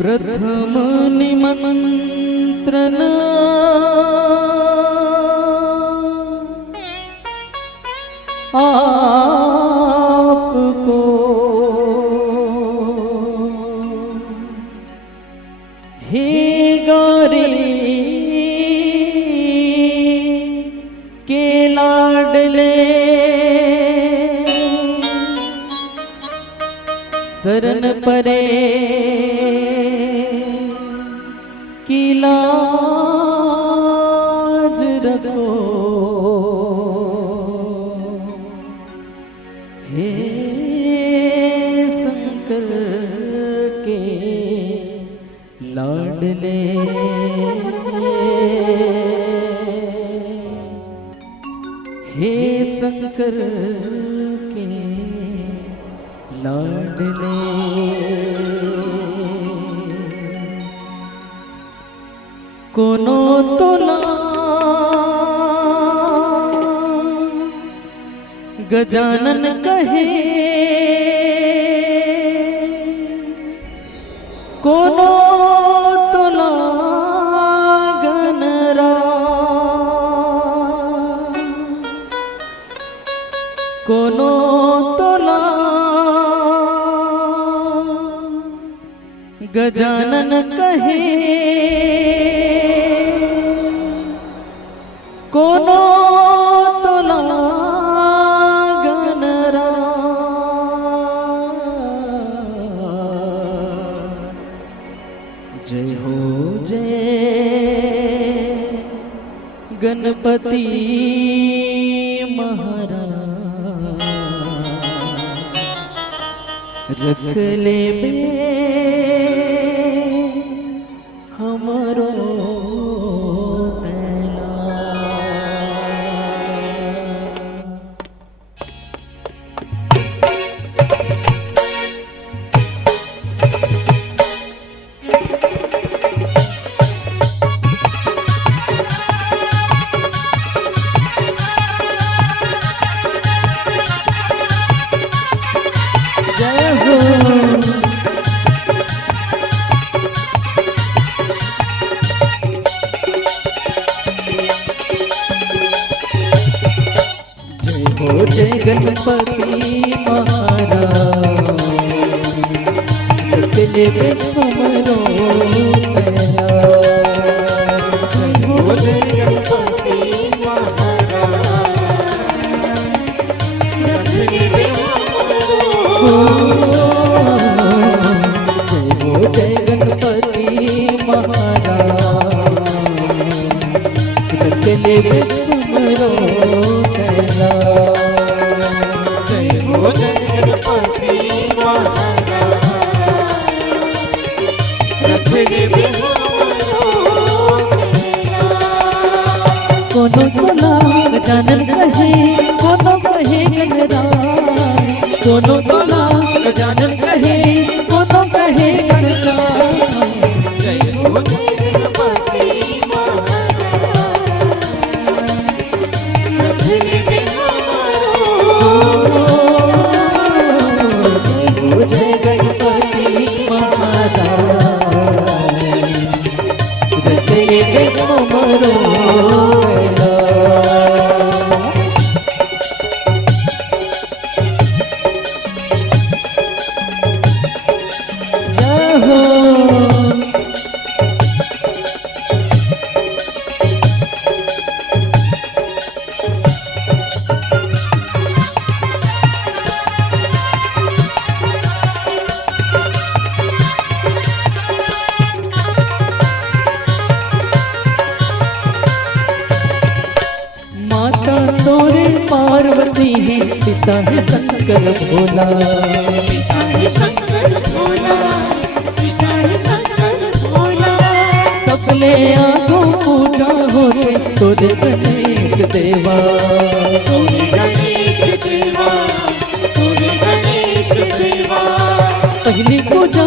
प्रथम निमंत्रण आपको हे गौरी के लाडले शरण परे की लाज रखो हे शंकर के लाडले हे शंकर के लाडले कोनो तोला गजानन कहे कोनो तोला गनरा कोनो तोला गजानन कहे कोनो तोला गनरा जय हो जय गणपति महाराज रख ले बे हमरो जय गणपति महाराज ले हमरो जय गणपति महाराज जय गणपति महाराज ले हमरो कोनो तोला गजानन कहे कोनो कहे गणरा कोनो तोला गजानन कहे कोनो कहे गणरा जय हो गणपति महाराज जय गणपति महाराज जय हमरो पार्वती है पिता है शंकर भोला पिता है शंकर भोला पिता है शंकर भोला सबले आगो पूजा होते तोरे गणेश देवा तोरे गणेश देवा तोरे गणेश देवा पहली पूजा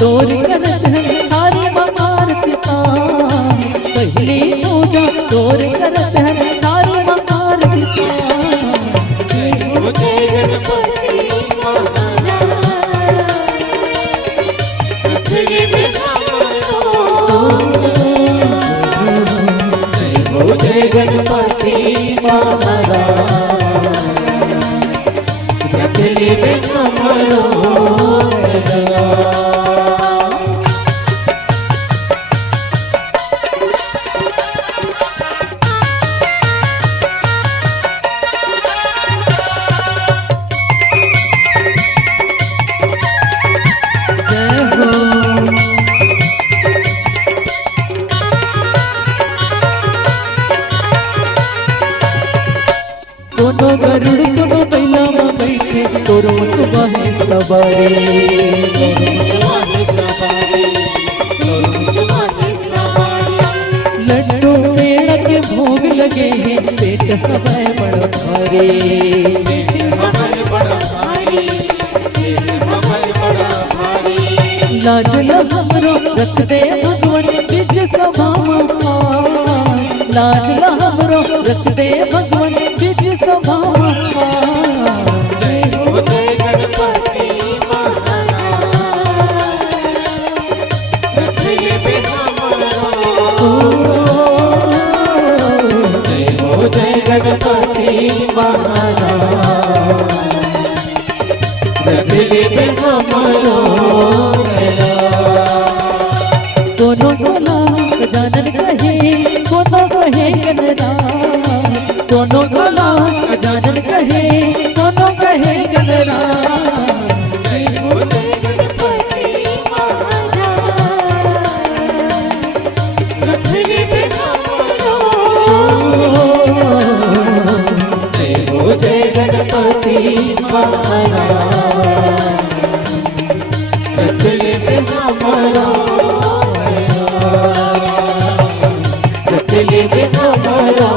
तोरे करत है हरि ममार पिता पहली पूजा तोरे करत है हरि ममार पिता जय गणपति महाराज गणपति महाराज रख ले हमरो दोनों गरुड़ दोनों बैला में बैठे तोर मुसवा है सवारी लड्डू पेड़ के भोग लगे हैं पेट हमारे बड़ा भारी लाजल हमरो रख दे भगवान बीच सभा में लाजल हमरो रख दे भगवान बीच सभा में जय हो जय गणपति महाराज रख ले हमरो जय हो जय गणपति महाराज रख ले हमरो दोनों टोला गजानन कहे दोनों कहे गणराज दोनों टोला गजानन कहे दोनों कहे गणराज जय हो जय गणपति महाराज रख ले हमरो जय हो जय गणपति महाराज रख ले हमरो रख ले हमरो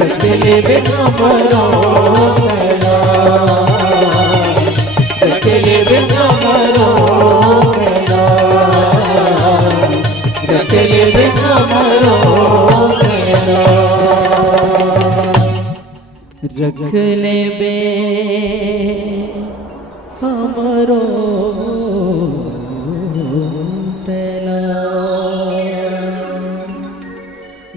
रख ले हमरो रख ले हमरो रख ले हमरो रख ले हमरो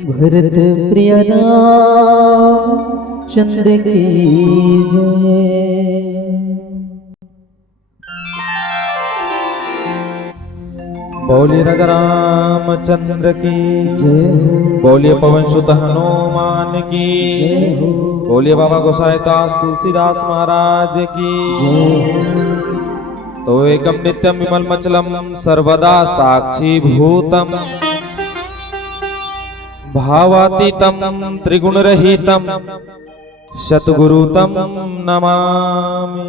भरत प्रिय राम चंद्र की जय। बोलिए राजा रामचंद्र की जय हो बोलिए पवन सुत हनुमान की जय हो बोलिए बाबा गोसाईदास तुलसीदास महाराज की तो एकम नित्यम विमल मचलम सर्वदा साक्षी भूतम भावातीतम त्रिगुण रहितम शतगुरुतम नमामि।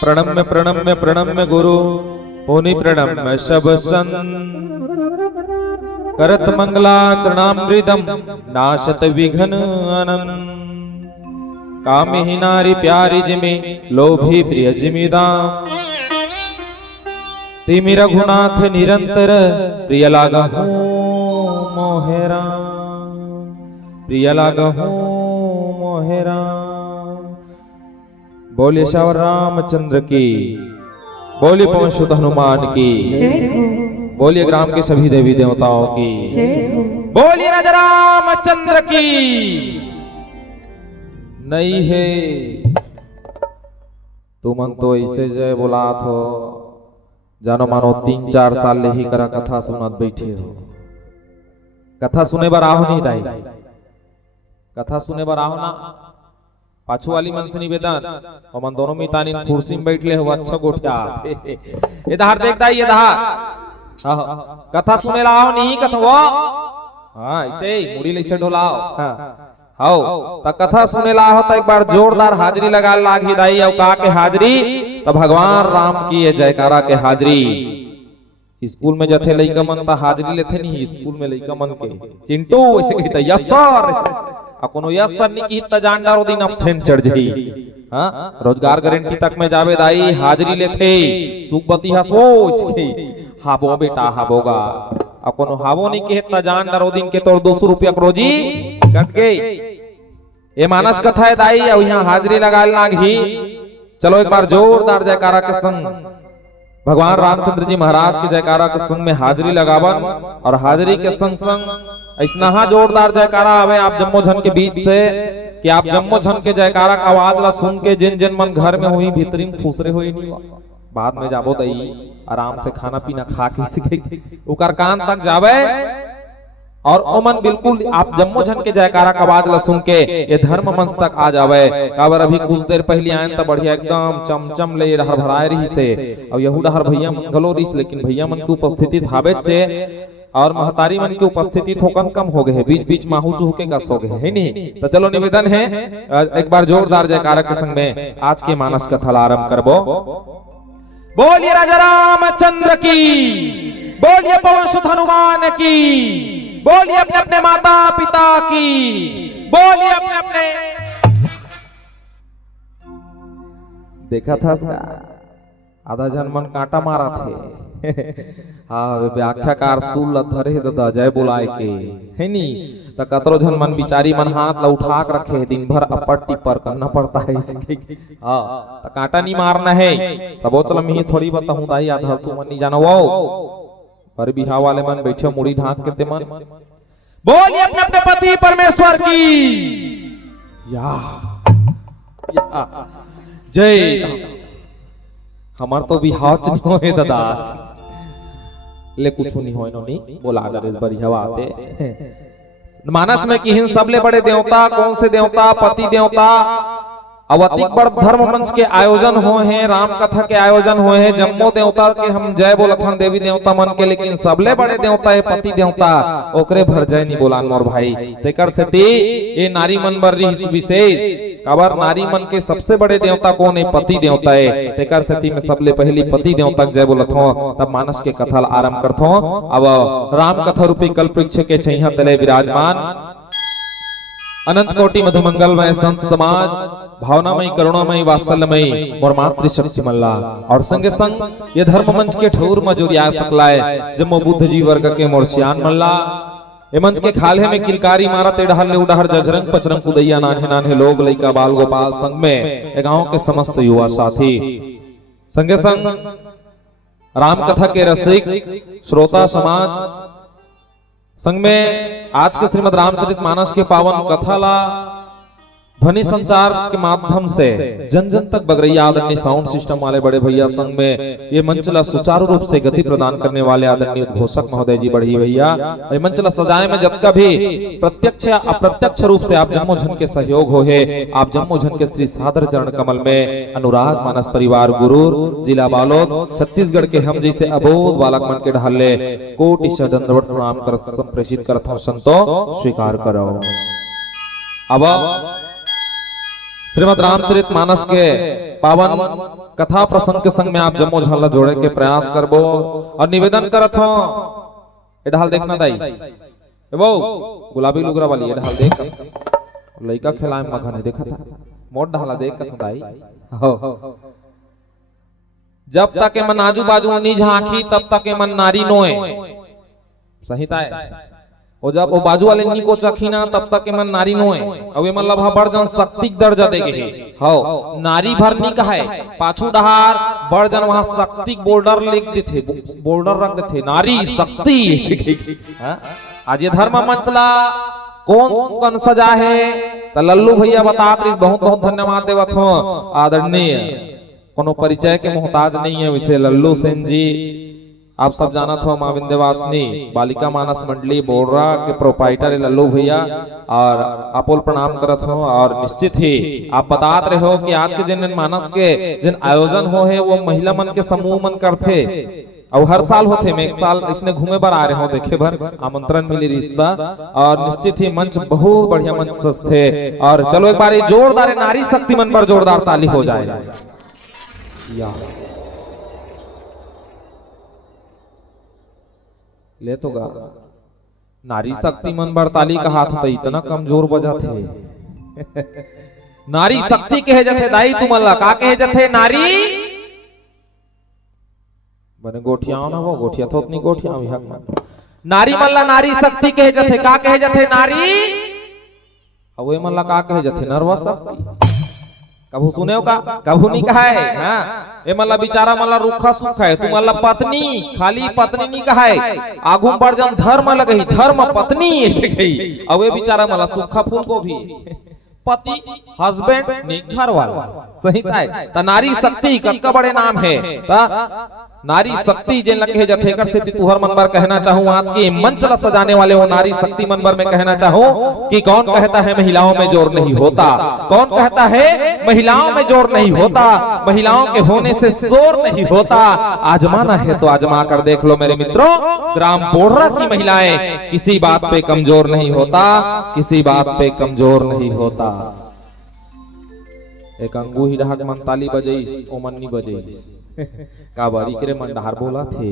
प्रणम्य प्रणम्य प्रणम्य गुरु पुनि प्रणम्य शब सन करत मंगलाचरणामृतम नाशत विघ्न अनन कामिहि नारी प्यारी जिमि लोभी प्रिय जिमिदाम तिमि रघुनाथ निरंतर प्रिय लागहु मोहेरा प्रिय लागहु मोहेरा। बोलिए श्यावर रामचंद्र की बोलिए पवन सुत हनुमान की बोलिए ग्राम के सभी देवी देवताओं की बोलिए राजा रामचंद्र की। नहीं है तुमन तो ऐसे जय बोलात हो जानो मानो 3-4 साल ले ही करा कथा सुनत बैठे हो। कथा सुने बर आहो नहीं दाई कथा सुने बर आहो ना पाछू वाली मन से निवेदन और मन दोनों मितानी कुर्सी में बैठले हो अच्छा गोठिया ये दहार देख दाई ये दहार कथा सुने ला आओ नहीं कथवा हाँ ऐसे ही मुड़ी ले ढोलाओ हाओ त कथा सुने ला हो तो एक बार जोरदार हाजरी लगा लागी दाई और का के हाजरी तो भगवान राम की ये जयकारा के हाजरी। स्कूल में जथे लइका मन ता हाजरी लेथे नहीं स्कूल में लइका मन के चिंटू ऐसे कहता यस सर आ कोनो यस सर नहीं की त जानदार दिन एब्सेंट चढ़ जही। हां रोजगार गारंटी तक में जावे दाई हाजरी लेथे सुखबती हसो ऐसे हाबो बेटा हाबोगा आ कोनो हाबो नहीं के त जानदार दिन के तोर 200 रुपया रोजी कट गई। ये मानस कथा है दाई और यहाँ हाजरी लगा लागी। चलो एक बार जोरदार जयकारा के संग भगवान रामचंद्र जी महाराज के जयकारा के संग में हाजिरी लगावन और हाजिरी के संग संग ऐसा जोरदार जयकारा आवे आप जम्मो झन के बीच से कि आप जम्मो झन के जयकारा का आवाज ला सुन के जिन जिन मन घर में हुई भीतरी में फूसरे हुई नहीं बाद में जाबो दई आराम से खाना पीना खा के सीखे उकर कान तक जावे और ओमन बिल्कुल आप जम्मो झन के जयकारा का आवाज ला सुन के ये धर्म मंच तक आ जावे। काबर अभी कुछ देर पहले आयन त बढ़िया एकदम चमचम ले हर भराए रही से और यहूदा हर भैया मन गलो रही, लेकिन भैया मन की उपस्थिति थावे चे और महतारी मन की उपस्थिति थोकन कम हो गए, बीच बीच माहू चूके का सो गए है नहीं। तो चलो निवेदन है एक बार जोरदार जयकारा के संग में आज के मानस कथा आरंभ करबो। बोलिए राजा रामचंद्र की, बोलिए पवन सुत हनुमान की, बोलिए अपने अपने माता पिता की, बोलिए अपने अपने। देखा था आधा जन मन कांटा मारा थे हाँ व्याख्याकार सुल धरे दादा जय बुलाए के है नी तो कतरो जन मन बिचारी मन हाथ ला उठा के रखे दिन भर अपट्टी पर करना पड़ता है इसके हाँ तो कांटा नहीं मारना है सबो चलम ही थोड़ी बताऊं दाई आधा तू मन नहीं जानो वो पर बिहाव वाले मन बैठे मुड़ी ढांक के ते मन बोलिए अपने अपने पति परमेश्वर की या जय। हमार तो बिहाव च नहीं होए दादा ले कुछ नहीं होए नो नहीं बोला अगर इस बढ़िया आते मानस में किहिन सबले बड़े देवता कौन से देवता पति देवता अवतिक बड़ धर्म मंच के आयोजन हुए हैं, राम कथा के आयोजन हुए हैं, जम्मो देवता के हम जय बोलथन देवी देवता मन के, लेकिन सबले बड़े देवता है पति देवता ओकरे भर जय नहीं बोलान मोर भाई। तेकर से ये नारी मन बर विशेष काबर नारी मन के सबसे बड़े देवता कौन है पति देवता है। तेकर से मैं सबले पहली पति देवता जय बोलत हूं तब मानस के कथा आरंभ करत हूं। अब राम कथा रूपी कल्प वृक्ष के छैया तले विराजमान अनंत कोटि मधुमंगलमय संत समाज भावनामयी करुणामयी वात्सल्यमयी मोर मातृ शक्ति मल्ला और संगे संग ये धर्म मंच के ठौर में जो रिया सकलाए जम्मो बुद्ध जी वर्ग के मोर सियान मल्ला ये मंच के खाले में किलकारी मारत एडहल ले उडहर जजरंग पचरंग कुदैया नान्हे नान्हे लोग लइका बाल गोपाल संग में गांव के समस्त युवा साथी संगे संग राम कथा के रसिक श्रोता समाज संग में आज के श्रीमद् रामचरितमानस के पावन कथा ला ध्वनि संचार के माध्यम से जन जन तक बगरैया आदरणीय साउंड सिस्टम वाले बड़े भैया संग में ये मंच ला सुचारू रूप से गति प्रदान करने वाले आदरणीय उद्घोषक महोदय जी बड़ी भैया ये मंच ला सजाए में जब कभी प्रत्यक्ष या अप्रत्यक्ष रूप से आप जम्मो झन के सहयोग हो है, आप जम्मो झन के श्री सादर चरण कमल में अनुराग मानस परिवार गुरूर जिला बालोद छत्तीसगढ़ के हम जैसे अबोध बालक मन के ढाले कोटि से दंडवत प्रणाम कर संप्रेषित करत हूं संतो स्वीकार करो। अब श्रीमद् रामचरितमानस के पावन कथा प्रसंग के संग में आप जम्मो झल्ला जोड़े के प्रयास करबो और निवेदन करत हो ए ढाल देखना दाई ए वो गुलाबी लुगरा वाली ए ढाल देख लइका खिलाए मगन है देखा था मोट ढाला देख कथ दाई हो जब तक के मन आजू बाजू नी झांकी तब तक के मन नारी नोए सहिता है और जब वो बाजू वाले नी को चखीना तब तक के मन नारी नोए और मन लभा बड़ जन शक्ति दर्जा देगे है हो नारी भर नी कहे पाछू डहार बड़ जन वहां शक्ति बोल्डर लिख देथे बोल्डर रख देथे नारी शक्ति हां आज ये धर्म मंचला कौन कौन सजा है त लल्लू भैया बतात रही बहुत बहुत धन्यवाद देवत हूं आदरणीय कोनो परिचय के मोहताज नहीं है वैसे लल्लू सेन जी आप सब जानत हो मां विंध्यवासिनी बालिका मानस मंडली बोर्डरा के प्रोपाइटर लल्लू भैया और आपोल प्रणाम करत हो और निश्चित ही आप बतात रहे हो कि आज के जिन मानस के जिन आयोजन हो है वो महिला मन के समूह मन करते और हर साल होते मैं एक साल इसने घूमे बार आ रहे हो देखे भर आमंत्रण मिली रिश्ता और निश्चित ही मंच बहुत बढ़िया मंच सस्ते और चलो एक बार जोरदार नारी शक्ति मन पर जोरदार ताली हो जाए ले तो गा नारी शक्ति मन बरताली का हाथ तो इतना कमजोर बजा थे नारी शक्ति कहे जाते दाई तुमला का कहे जाते नारी बने गोठियाओ ना वो गोठिया तो उतनी गोठिया भी हक नारी मल्ला नारी शक्ति कहे जाते का कहे जाते नारी अवे मल्ला का कहे जाते नरवा शक्ति कभू सुने हो का? कभू नहीं कहा है। हाँ, ये मतलब बेचारा मतलब रूखा सूखा है, तू मतलब पत्नी, खाली पत्नी नहीं कहा है, आगू पर जब धर्म लगई, धर्म पत्नी ऐसे गई। अब ये बेचारा मतलब सूखा फूल को भी पति हस्बैंड नहीं, घर वाला सही है। त नारी शक्ति कतका बड़े नाम है। नारी शक्ति जिन लगे जथेकर से तुहर मनबर कहना चाहूं, आज के मंच ला सजाने वाले वो नारी शक्ति मनबर में कहना चाहूं कि कौन कहता है महिलाओं में जोर नहीं होता, कौन कहता है महिलाओं में जोर नहीं होता, महिलाओं के होने से शोर नहीं होता। आजमाना है तो आजमा कर देख लो मेरे मित्रों, ग्राम बोर्रा की महिलाएं किसी बात पे कमजोर नहीं होता, किसी बात पे कमजोर नहीं होता। एक अंगू ही ढाक मंताली बजईस ओमन्नी बजईस का बारी करे मंडहार बोला थे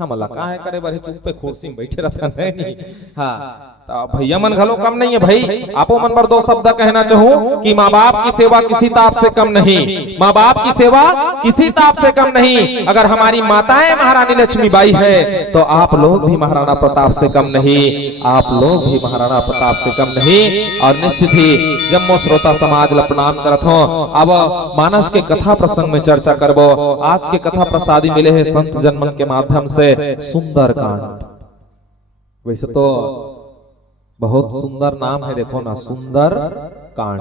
हम अल्लाह का है करे बरे चुप पे कुर्सी में बैठे रहता नहीं। हाँ भैया मन घलो कम नहीं है भाई, आपो मन पर दो शब्द कहना चाहूं कि माँ बाप की सेवा किसी ताप से कम नहीं, माँ बाप की सेवा किसी ताप से कम नहीं। अगर हमारी माताएं महारानी लक्ष्मीबाई है तो आप लोग भी महाराणा प्रताप से कम नहीं, आप लोग भी महाराणा प्रताप से कम नहीं। और निश्चित ही जम्मो श्रोता समाज ला प्रणाम करत हो। अब मानस के कथा प्रसंग में चर्चा करबो। आज के कथा प्रसादी मिले है संत जनमन के माध्यम से सुंदर कांड। वैसे तो बहुत सुंदर नाम है, देखो ना, सुंदर कांड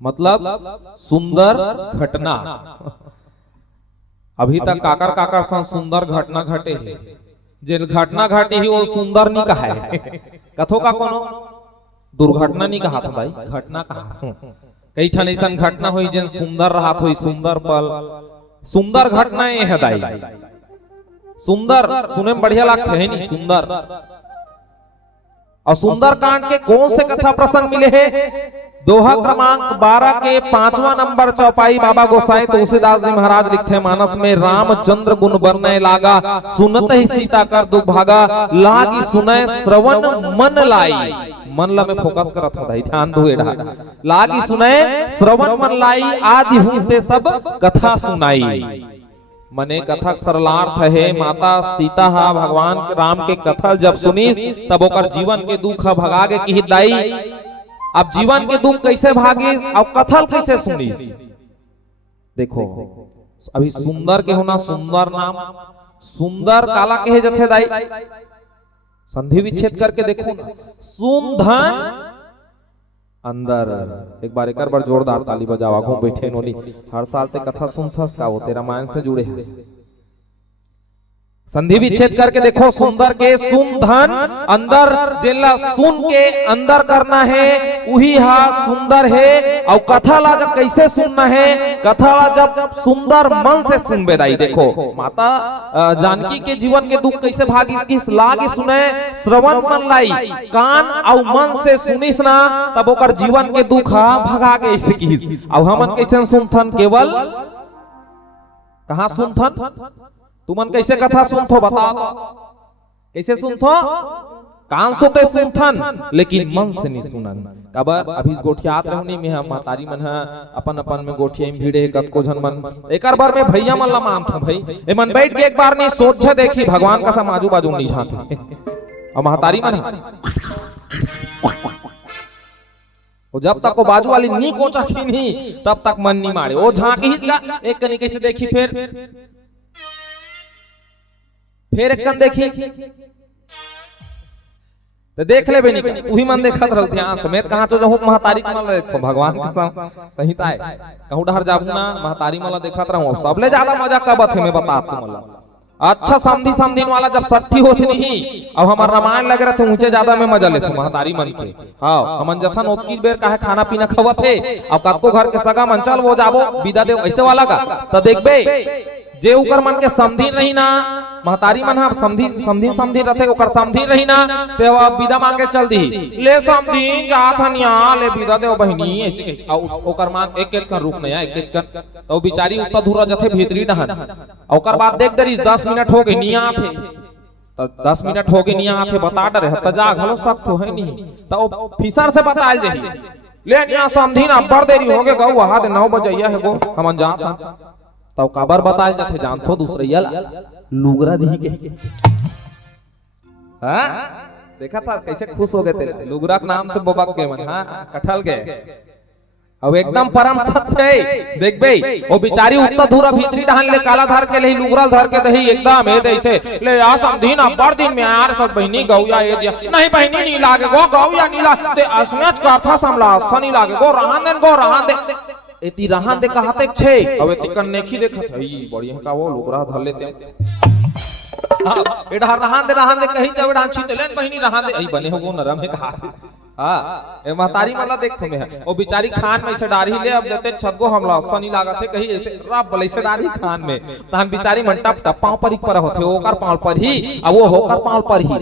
मतलब सुंदर घटना। अभी तक काकर काकर सा सुंदर घटना घटे है, जिन घटना घटी ही वो सुंदर नहीं कहा है। कथो का कोनो दुर्घटना नहीं कहा था भाई, घटना कहा। कई ठन ऐसा घटना हुई जिन सुंदर रहा हुई, सुंदर पल, सुंदर घटना ये है दाई। सुंदर सुने में बढ़िया लगते है नहीं सुंदर। और सुंदर कांड के कौन से कथा प्रसंग मिले हैं? दोहा क्रमांक 12 के 5वां नंबर चौपाई बाबा गोसाई तुलसीदास जी महाराज लिखते हैं, मानस में रामचंद्र गुण बरने लागा, सुनत ही सीता कर दुभागा, लागी सुनय श्रवण मन लाई। मन ला में फोकस करत हूं, ध्यान दो एडा। लागी सुनय श्रवण मन लाई, आदि हुते सब कथा सुनाई। मने कथा सरलार्थ है, माता सीता हा भगवान राम के कथा जब सुनीस तब ओकर जीवन के दुख भगागे की हिदाई। अब जीवन के दुख कैसे भागीस और कथल कैसे सुनीस? देखो अभी सुंदर के होना, सुंदर नाम सुंदर काला कहे जथे दाई, संधि विच्छेद करके देखो ना, सुंधन अंदर। एक बार एक बार जोरदार ताली बजाओ, आगू बैठे नोनी हर साल ते कथा सुनथस का वो तेरा रामायण से जुड़े हैं। संधि विच्छेद करके देखो, सुंदर के सुन धन अंदर, जेला सुन के अंदर करना है वही हा सुंदर है। और कथा ला जब कैसे सुनना है, कथा ला जब सुंदर मन से सुन बेदाई। देखो माता जानकी के जीवन के दुख कैसे भागी, किस लागी सुने श्रवण मन लाई, कान और मन से सुनिस ना तब ओकर जीवन के दुख हा भगा के ऐसे किस। और हमन कैसे सुनथन, केवल कहां सुनथन? तुमन कैसे कथा सुनथो बता दो, कैसे सुनथो? कान सोते सुनथन लेकिन मन से नहीं सुनन। कबर अभी गोठियात रहनी में हम महतारी मन है अपन अपन में गोठिया में भीड़े कतको झन मन। एक बार में भैया मन ला मानथो भाई, ए मन बैठ के एक बार नहीं सोच देखी भगवान का सम आजू बाजू नहीं झांके। और महतारी मन वो जब तक वो बाजू वाली नी कोचा की नहीं तब तक मन नहीं मारे, वो झांकी ही एक कनी कैसे देखी, फिर एक कन देखी तो देख ले नहीं, तू ही मन देखत रह ध्यान समेत। कहां तो जहू महतारी चमल देखो भगवान के संहिता है, कहूं डहर जाबू ना महतारी मला देखत रहूं। सबले ज्यादा मजा कब थे मैं बता तुमला। अच्छा समधी समधीन वाला जब सट्ठी होती नहीं अब हमार रामायण लगे रहते ऊंचे ज्यादा में मजा लेते महतारी मन के। हाँ हमन जथन ओतकी बेर काहे खाना पीना खवत थे। अब कतको घर के सगा मन चल वो जाबो विदा देव ऐसे वाला का तो देखबे जे उकर मन के समधी नहीं ना, महतारी मन हा समधी समधी समधी रथे ओकर समधी नहीं ना ते अब विदा मांगे चल दी, ले समधी जात हनिया ले विदा देव बहिनी ऐसे। ओकर मान एक केच कर रुक नया एक केच कर तो बिचारी उत्ता धुरा जथे भीतरी डहन। ओकर बाद देख डरी 10 मिनट हो गए निया थे तो 10 मिनट हो गए निया थे बता डरे त जा घलो सख्त हो है नहीं तो फिसर से बताल जही ले निया समधी ना बड़ देरी हो गए गौ वहां दे 9 बजैया है गो हमन जात तो काबर बताल जाथे जानथो दूसरैया लुगरा दी के। हां देखा था कैसे खुश हो गए थे लुगरा के नाम से बबक के मन। हां कठल गए अब एकदम परम सत्य है। देख बे वो बिचारी उत्ता धूरा भीतरी डाल ले काला धर के ले लुगरल धर के दही एकदम है ऐसे ले आ समझी ना बड़ दिन में यार सब बहनी गौया ये दिया नहीं बहनी नहीं लागे गो गौया नहीं लागे असनच करथा समला सनी लागे गो रहान दे एती रहान दे कहते छे अब एती कन्नेखी देखत है ई बढ़िया का वो लुगरा धर लेते एडा रहान दे कहीं चवे डांची तेलन बहनी रहान दे आई बने हो वो नरम है कहा हां ए महतारी मला देख तुमे है वो बेचारी खान में से डारी ले अब देते छत को हमला सनी लागत है कहीं ऐसे रब बले से डारी खान में तहन बेचारी मंटा पांव पर पर होथे ओकर पांव पर ही अब वो होकर पांव पर ही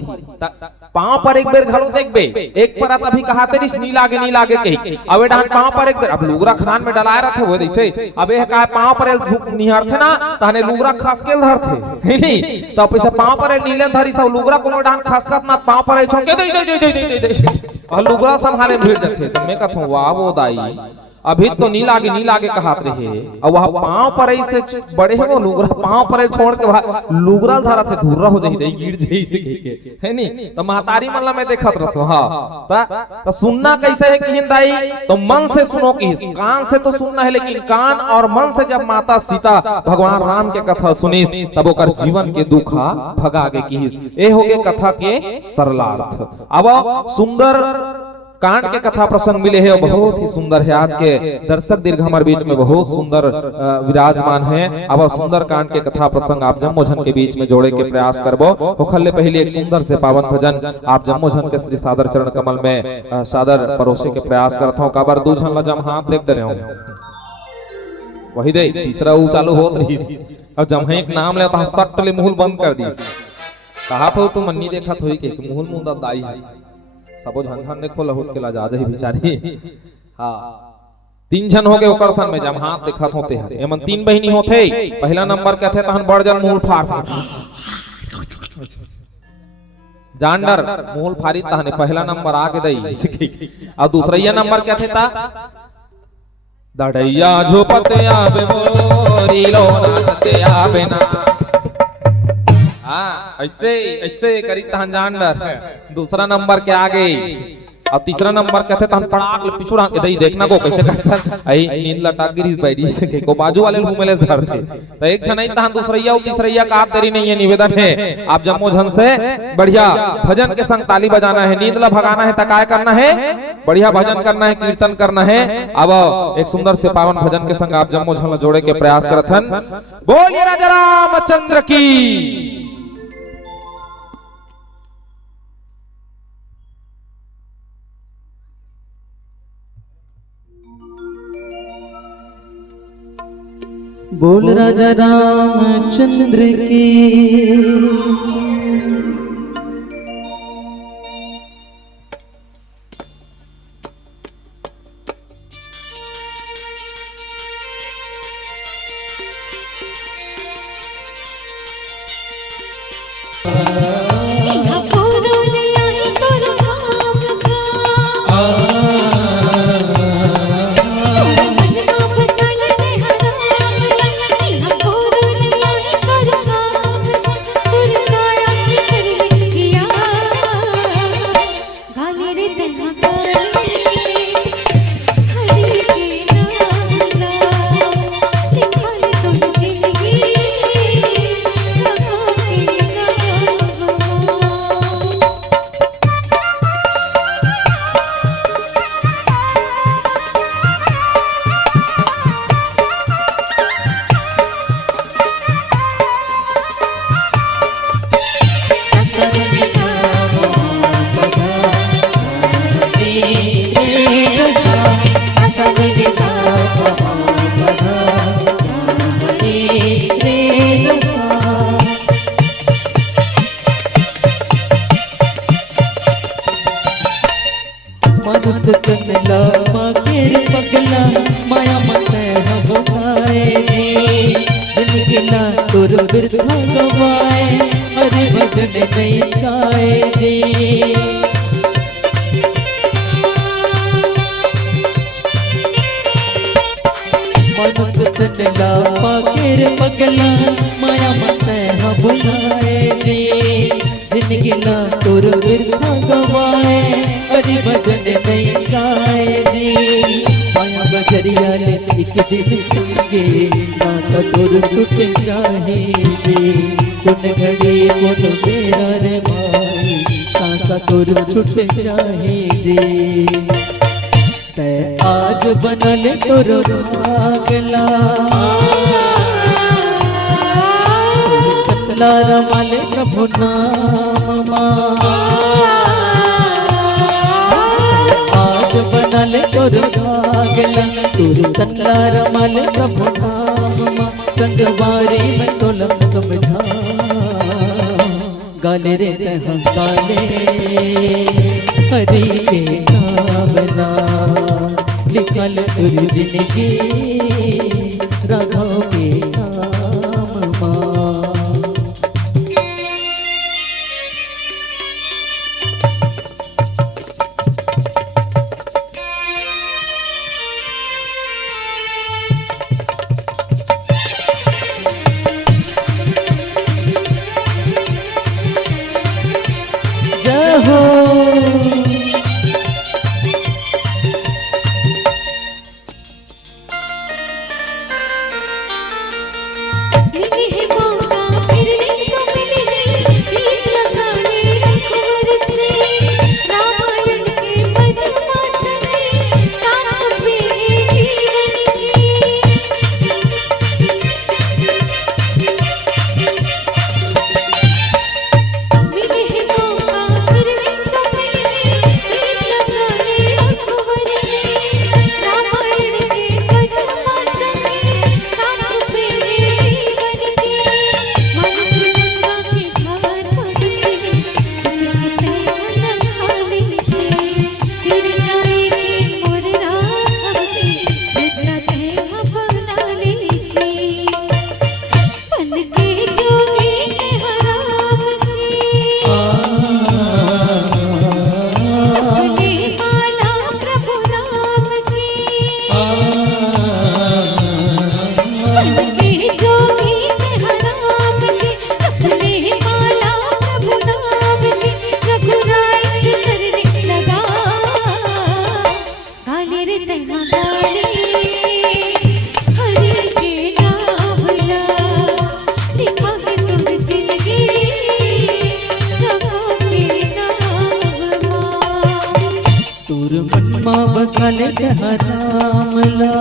पांव पर एक बेर घलो देखबे एक पर तभी कहा तेरी नी लागे कहीं अब डान पांव पर एक बेर अब लुगरा खान में डलाए रहथे वो ऐसे अब ए का पांव पर झुक निहर थे ना तहने लुगरा खास के धर थे नहीं तो पैसा पांव पर नीले धरी सब लुगरा कोनो डान खास कर ना पांव पर छोके दे और लुगरा संभाले भीड़ जाते तो मैं कहूं वाह वो दाई अभी तो नी लागे कहत रहे और वह पांव पर ऐसे बड़े है वो लुगरा पांव पर छोड़ के वह लुगरा धरा थे धुर्रा हो जाई गिर जाई से के है नी तो महतारी मल्ला में देखत रहतो हां तो सुनना कैसे है कि दाई तो मन से सुनो कि कान से तो सुनना है लेकिन कान और मन से जब माता सीता भगवान राम के कथा सुनिस तब ओकर जीवन के दुखा भगागे की ए होगे कथा के सरलार्थ। अब सुंदर कांड के कथा प्रसंग मिले है बहुत ही सुंदर है। आज के दर्शक दीर्घ हमारे बीच में बहुत सुंदर विराजमान है। अब सुंदर कांड के कथा प्रसंग आप जम्मोजन के बीच में जोड़े के प्रयास करबो होखले पहले एक सुंदर से पावन भजन आप जम्मोजन के श्री सादर चरण कमल में सादर परोसे के प्रयास करता हूं। काबर दू झन लजम हाथ देख डरे हूं वही दे तीसरा ऊ चालू होत रही अब जब एक नाम ले तो सट ले मुहल बंद कर दी कहा तो तुम मन्नी देखत होई के मुहल मुंदा दाई है सबो झन देखो लहुत के लाजा जाई बिचारी हां तीन जन हो गए ओकर सन में जब हाथ देखत होते हैं एमन तीन बहिनी होथे पहला नंबर कहथे तहन बड़ जन मूल फाड़ जानडर मूल फाड़ी तहने पहला नंबर आके दई और दूसरा नंबर कहथे ता दड़ैया झोपते आवे मोरी लोना ते आवे ना ऐसे करी तहन जानडर दूसरा नंबर के आगे और तीसरा नंबर कहते तहन पड़ाक पिछुड़ा दई देखना को कैसे करता आई नींद लटा गिरीस बैरी से को बाजू वाले घूमेले धर थे तो एक छनई तहन दूसरैया और तीसरैया का आप तेरी नहीं है निवेदन है आप जम्मो झन से बढ़िया भजन के संग ताली बजाना है नींद ला भगाना है तकाय करना है बढ़िया भजन करना है कीर्तन करना है। अब एक सुंदर से पावन भजन के संग आप जम्मो झन जोड़े के प्रयास करथन। बोलिए राजा रामचंद्र की बोल राजा रामचंद्र की माया मत गवाए अरे भजन नहीं गाए रे मनुष्य तनला पाकेर पगला माया मत बुलाए रे जिंदगी ना तोर बिरथा गवाए अरे भजन नहीं गाए रे माया बजरिया ले एक दिन संगे नाता तोर टूट जाहे जे सुन घड़ी कोन बेरा रे माई नाता तोर टूट जाहे जे ते आज बनल तोर भागला कतला रमाले प्रभु नाम आज बनल तोर भागला तोर कतला रमाले प्रभु नाम संगवारी में तोलम समझा गाले रे कहाँ गाले हरि के नामना लिखल तुर जिंदगी राघव के नाम माँ जय हो बखल रामला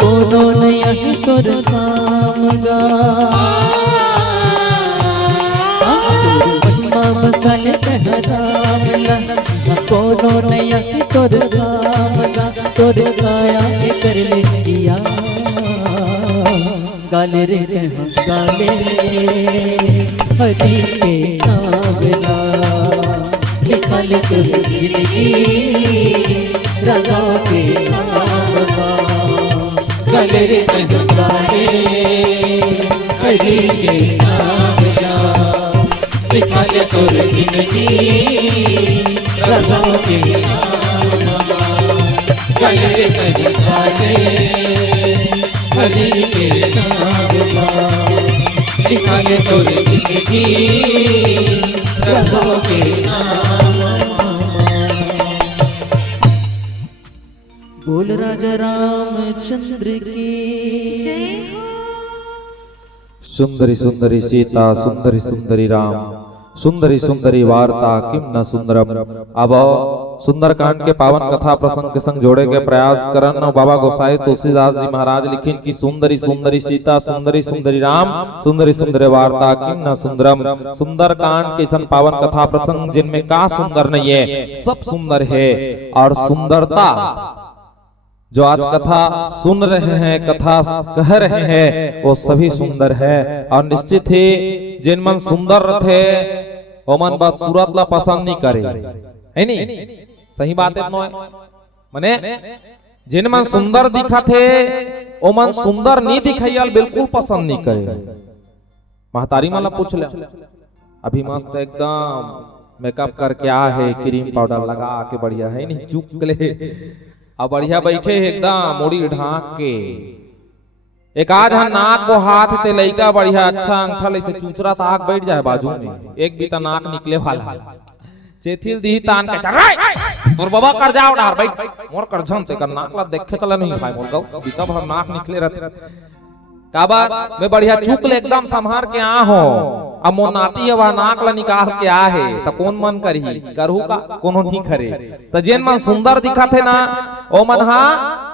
कोनो नहीं तोर काम गा बखल रामला कोनो नहीं तोर काम गा तोर गाया कर लिया गाले रे गाले हरि के नामला लिखल तुर जिंदगी राजा के नाम गले रे गाले हरि के नाम लिखल तुर जिंदगी राजा के नाम गले रे गाले हरि के नाम लिखल तुर जिंदगी राजा के बोल राजा रामचंद्र की सुंदरी सुंदरी सीता सुंदरी सुंदरी राम सुंदरी सुंदरी वार्ता किम न सुंदरम। अब सुंदरकांड के पावन कथा प्रसंग के संग जोड़े के प्रयास करन बाबा गोसाई तुलसीदास जी महाराज लिखिन की सुंदरी सुंदरी सीता सुंदरी सुंदरी राम सुंदरी सुंदरी वार्ता किम न सुंदरम। सुंदरकांड के सन पावन कथा प्रसंग जिनमें का सुंदर नहीं है, सब सुंदर है। और सुंदरता जो आज कथा सुन रहे हैं, कथा कह रहे हैं, वो सभी सुंदर है। और निश्चित ही जिन मन सुंदर थे वो मन बात सूरत ला पसंद नहीं करे, है नहीं? सही बात है मने जिन मन सुंदर दिखा थे वो मन सुंदर नहीं दिखाइल बिल्कुल पसंद नहीं करे। महतारी माला पूछ ले, अभी मस्त एकदम मेकअप करके आ है, क्रीम पाउडर लगा के बढ़िया है नहीं, चुक ले अब बढ़िया बैठे एकदम मुड़ी ढांक के। एक आज नाक को हाथ ते लइका बढ़िया अच्छा अंगठा से चूचरा ताक बैठ जाए बाजू में, एक भी नाक निकले वाला चेथिल दी तान के तोर बाबा कर जाओ डार भाई मोर कर झन ते कर नाक ला देखे चला नहीं भाई मोर गौ बीता भर नाक निकले रहते काबा मैं बढ़िया चूक ले एकदम संभार के आ हो अब मोर नाती है वह नाक ला निकाल के आ है तो कौन मन करही करहु का कोनो नहीं करे तो जेन मन सुंदर दिखत है ना ओ मन हा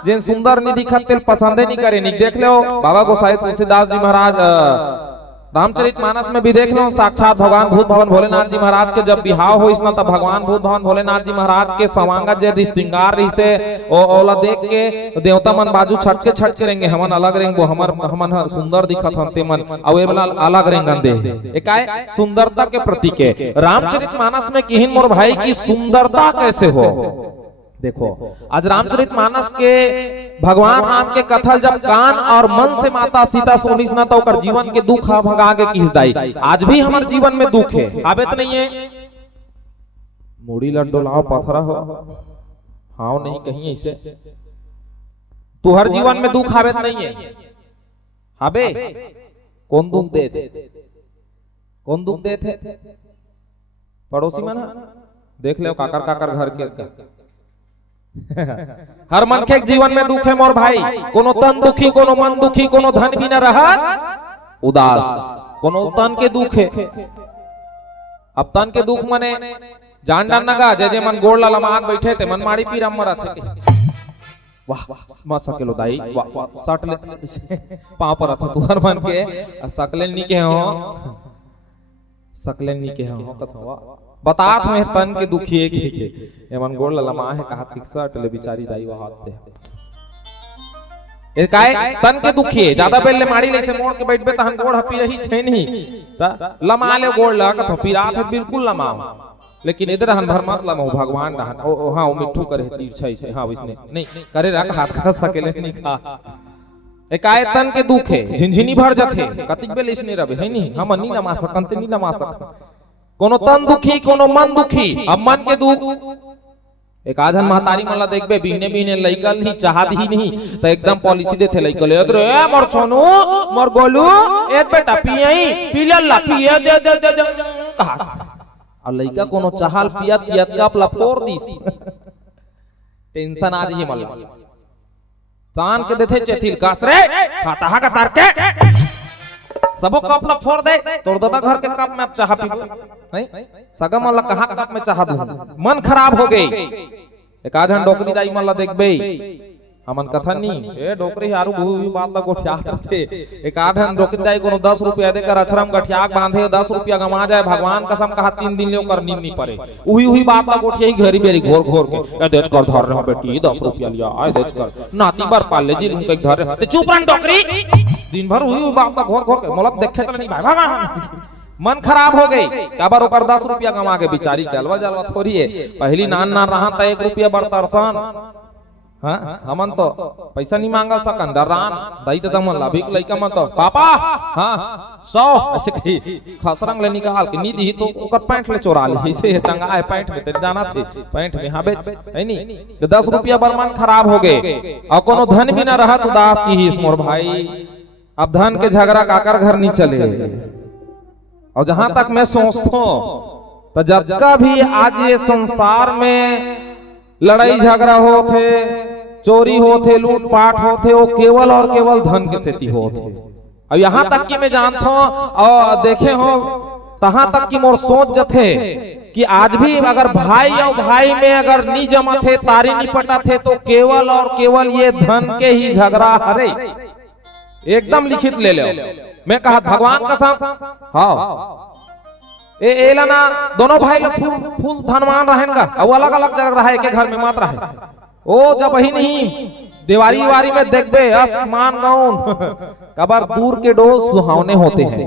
जेन सुंदर नहीं दिखत तेल पसंदे नहीं करे नहीं देख लो बाबा गोसाई तुलसीदास जी महाराज रामचरितमानस में भी देख लो साक्षात भगवान भूत भवन भोलेनाथ जी महाराज के जब बिहाव हो इसना तब भगवान भूत भवन भोलेनाथ जी महाराज के सवांगा जे श्रृंगार रही से ओला देख के देवता मन बाजू छट के रहेंगे हमन अलग रहेंगे हमन सुंदर दिखत हनते मन और वाला अलग रहेंगे दे एकाए सुंदरता के प्रतीक है रामचरितमानस में किहिन मोर भाई की सुंदरता कैसे हो देखो आज रामचरितमानस के भगवान राम के कथा जब कान और मन से माता सीता सुनिस ना तो कर जीवन के दुख भगा के किस दाई आज भी हमारे जीवन में दुख है आबेत नहीं है मुड़ी लड्डू लाओ पथरा हो हाँ नहीं कहीं ऐसे तू हर जीवन में दुख आबेत नहीं है आबे कौन दुख दे थे कौन दुख दे थे पड़ोसी मन देख ले काकर काकर घर के हर मन के जीवन में दुख है मोर भाई कोनो तन दुखी कोनो मन दुखी कोनो धन भी न रहत उदास कोनो तन के दुख है अब तन के दुख मने जान डान नगा जे जे मन गोड़ ला लमात बैठे ते मन माड़ी पीरम मरत है वाह म सकेलो दाई वाह सट ले पांव पर रथ तुहर मन के सकलेन नी के हो सकलेन नी के हो कथवा बतात में तन के दुखी एक ही के एमन गोड़ ललमा है कहा कि सट ले बेचारी दाई वहाते ए काय तन के दुखी है ज्यादा बेल ले मारी ले से मोड़ के बैठबे तहन गोड़ हपी रही छै नहीं त लमा ले गोड़ ला कथो पीरात है बिल्कुल लमा लेकिन इधर हन भर मत लमा भगवान रहन ओ हां मिठू करे तीर छै से हां इसने नहीं करे रख हाथ खा सकेले नहीं खा एकाए तन के दुख है झिनझिनी भर जथे कतिक बेल इसने रबे है नहीं हम नहीं नमा सकंते नहीं नमा सकते कोनो तन दुखी कोनो मन दुखी अब मन के दुख एक आधन महतारी मन ला देखबे बिहने बिहने लइकल नहीं चाहत ही नहीं तो एकदम पॉलिसी देथे लइकल रे मोर छोनू मोर गोलू एक बेटा पियई पीलल ला पिए दे दे दे कहा और लइका कोनो चाहल पियत पियत का अपला फोड़ दिस टेंशन आज ही मल्ला तान के देथे चेथिल कास रे खाता हा का तार के सबो कप ला फोड़ दे तोड़ दादा घर के कप में अब चाह पी नहीं सगम वाला कहां कप में चाह दूं मन खराब हो गई एक आधन डोकरी दाई मल्ला देखबे हमन कथा नहीं ए डोकरी हारू भूई बात ला गोठिया थे एक आधन डोकरी दाई कोनो 10 रुपया देकर अछरम गठिया बांधे 10 रुपया गमा जाए भगवान कसम कहा 3 दिन ले कर नींद नहीं पड़े उही बात ला गोठिया घरी बेरी घोर घोर के ए देच कर धर रहे बेटी 10 रुपया लिया आए देच कर नाती बार पाल ले जी उनके धर ते चुप रह डोकरी दिन भर हुई बात का घोर घोर के मतलब देखे चल नहीं भाई भगवान मन खराब हो गई काबर ऊपर 10 रुपया कमा के बेचारी चलवा जलवा थोड़ी है पहली नान ना रहा था 1 रुपया बरतरसन हां हमन तो पैसा नहीं मांगा सकन दरान दई दम लाभिक लइका मन तो पापा हां 100 ऐसे कही खसरंग ले निकाल के नी दी तो ओकर पैंट ले चोरा ली ऐसे टंगा है पैंट में तेरे जाना थे पैंट में हां है नहीं तो 10 रुपया बरमान खराब हो गए और कोनो धन भी ना रहत उदास की ही मोर भाई अब धन के झगड़ा काकर घर नहीं चले और जहां तक मैं सोचता हूं तो जब का भी आज ये संसार में लड़ाई झगड़ा होते चोरी होते लूटपाट होते वो केवल और केवल धन के सेती होते और यहाँ तक कि मैं जानता हूं और देखे हो तहां तक कि मोर सोच जथे कि आज भी अगर भाई और भाई में अगर नहीं जमा थे तारी नहीं पटा थे तो केवल और केवल ये धन के ही झगड़ा हरे एकदम लिखित ले लो मैं कहा भगवान कसम हाँ ए लाना दोनों भाई लोग फूल धनवान रहेंगे और अलग अलग जगह रहे के घर में मत रहे ओ जब ही नहीं दीवारी वारी में देखबे आसमान गाउन कबर दूर के डोल सुहावने होते हैं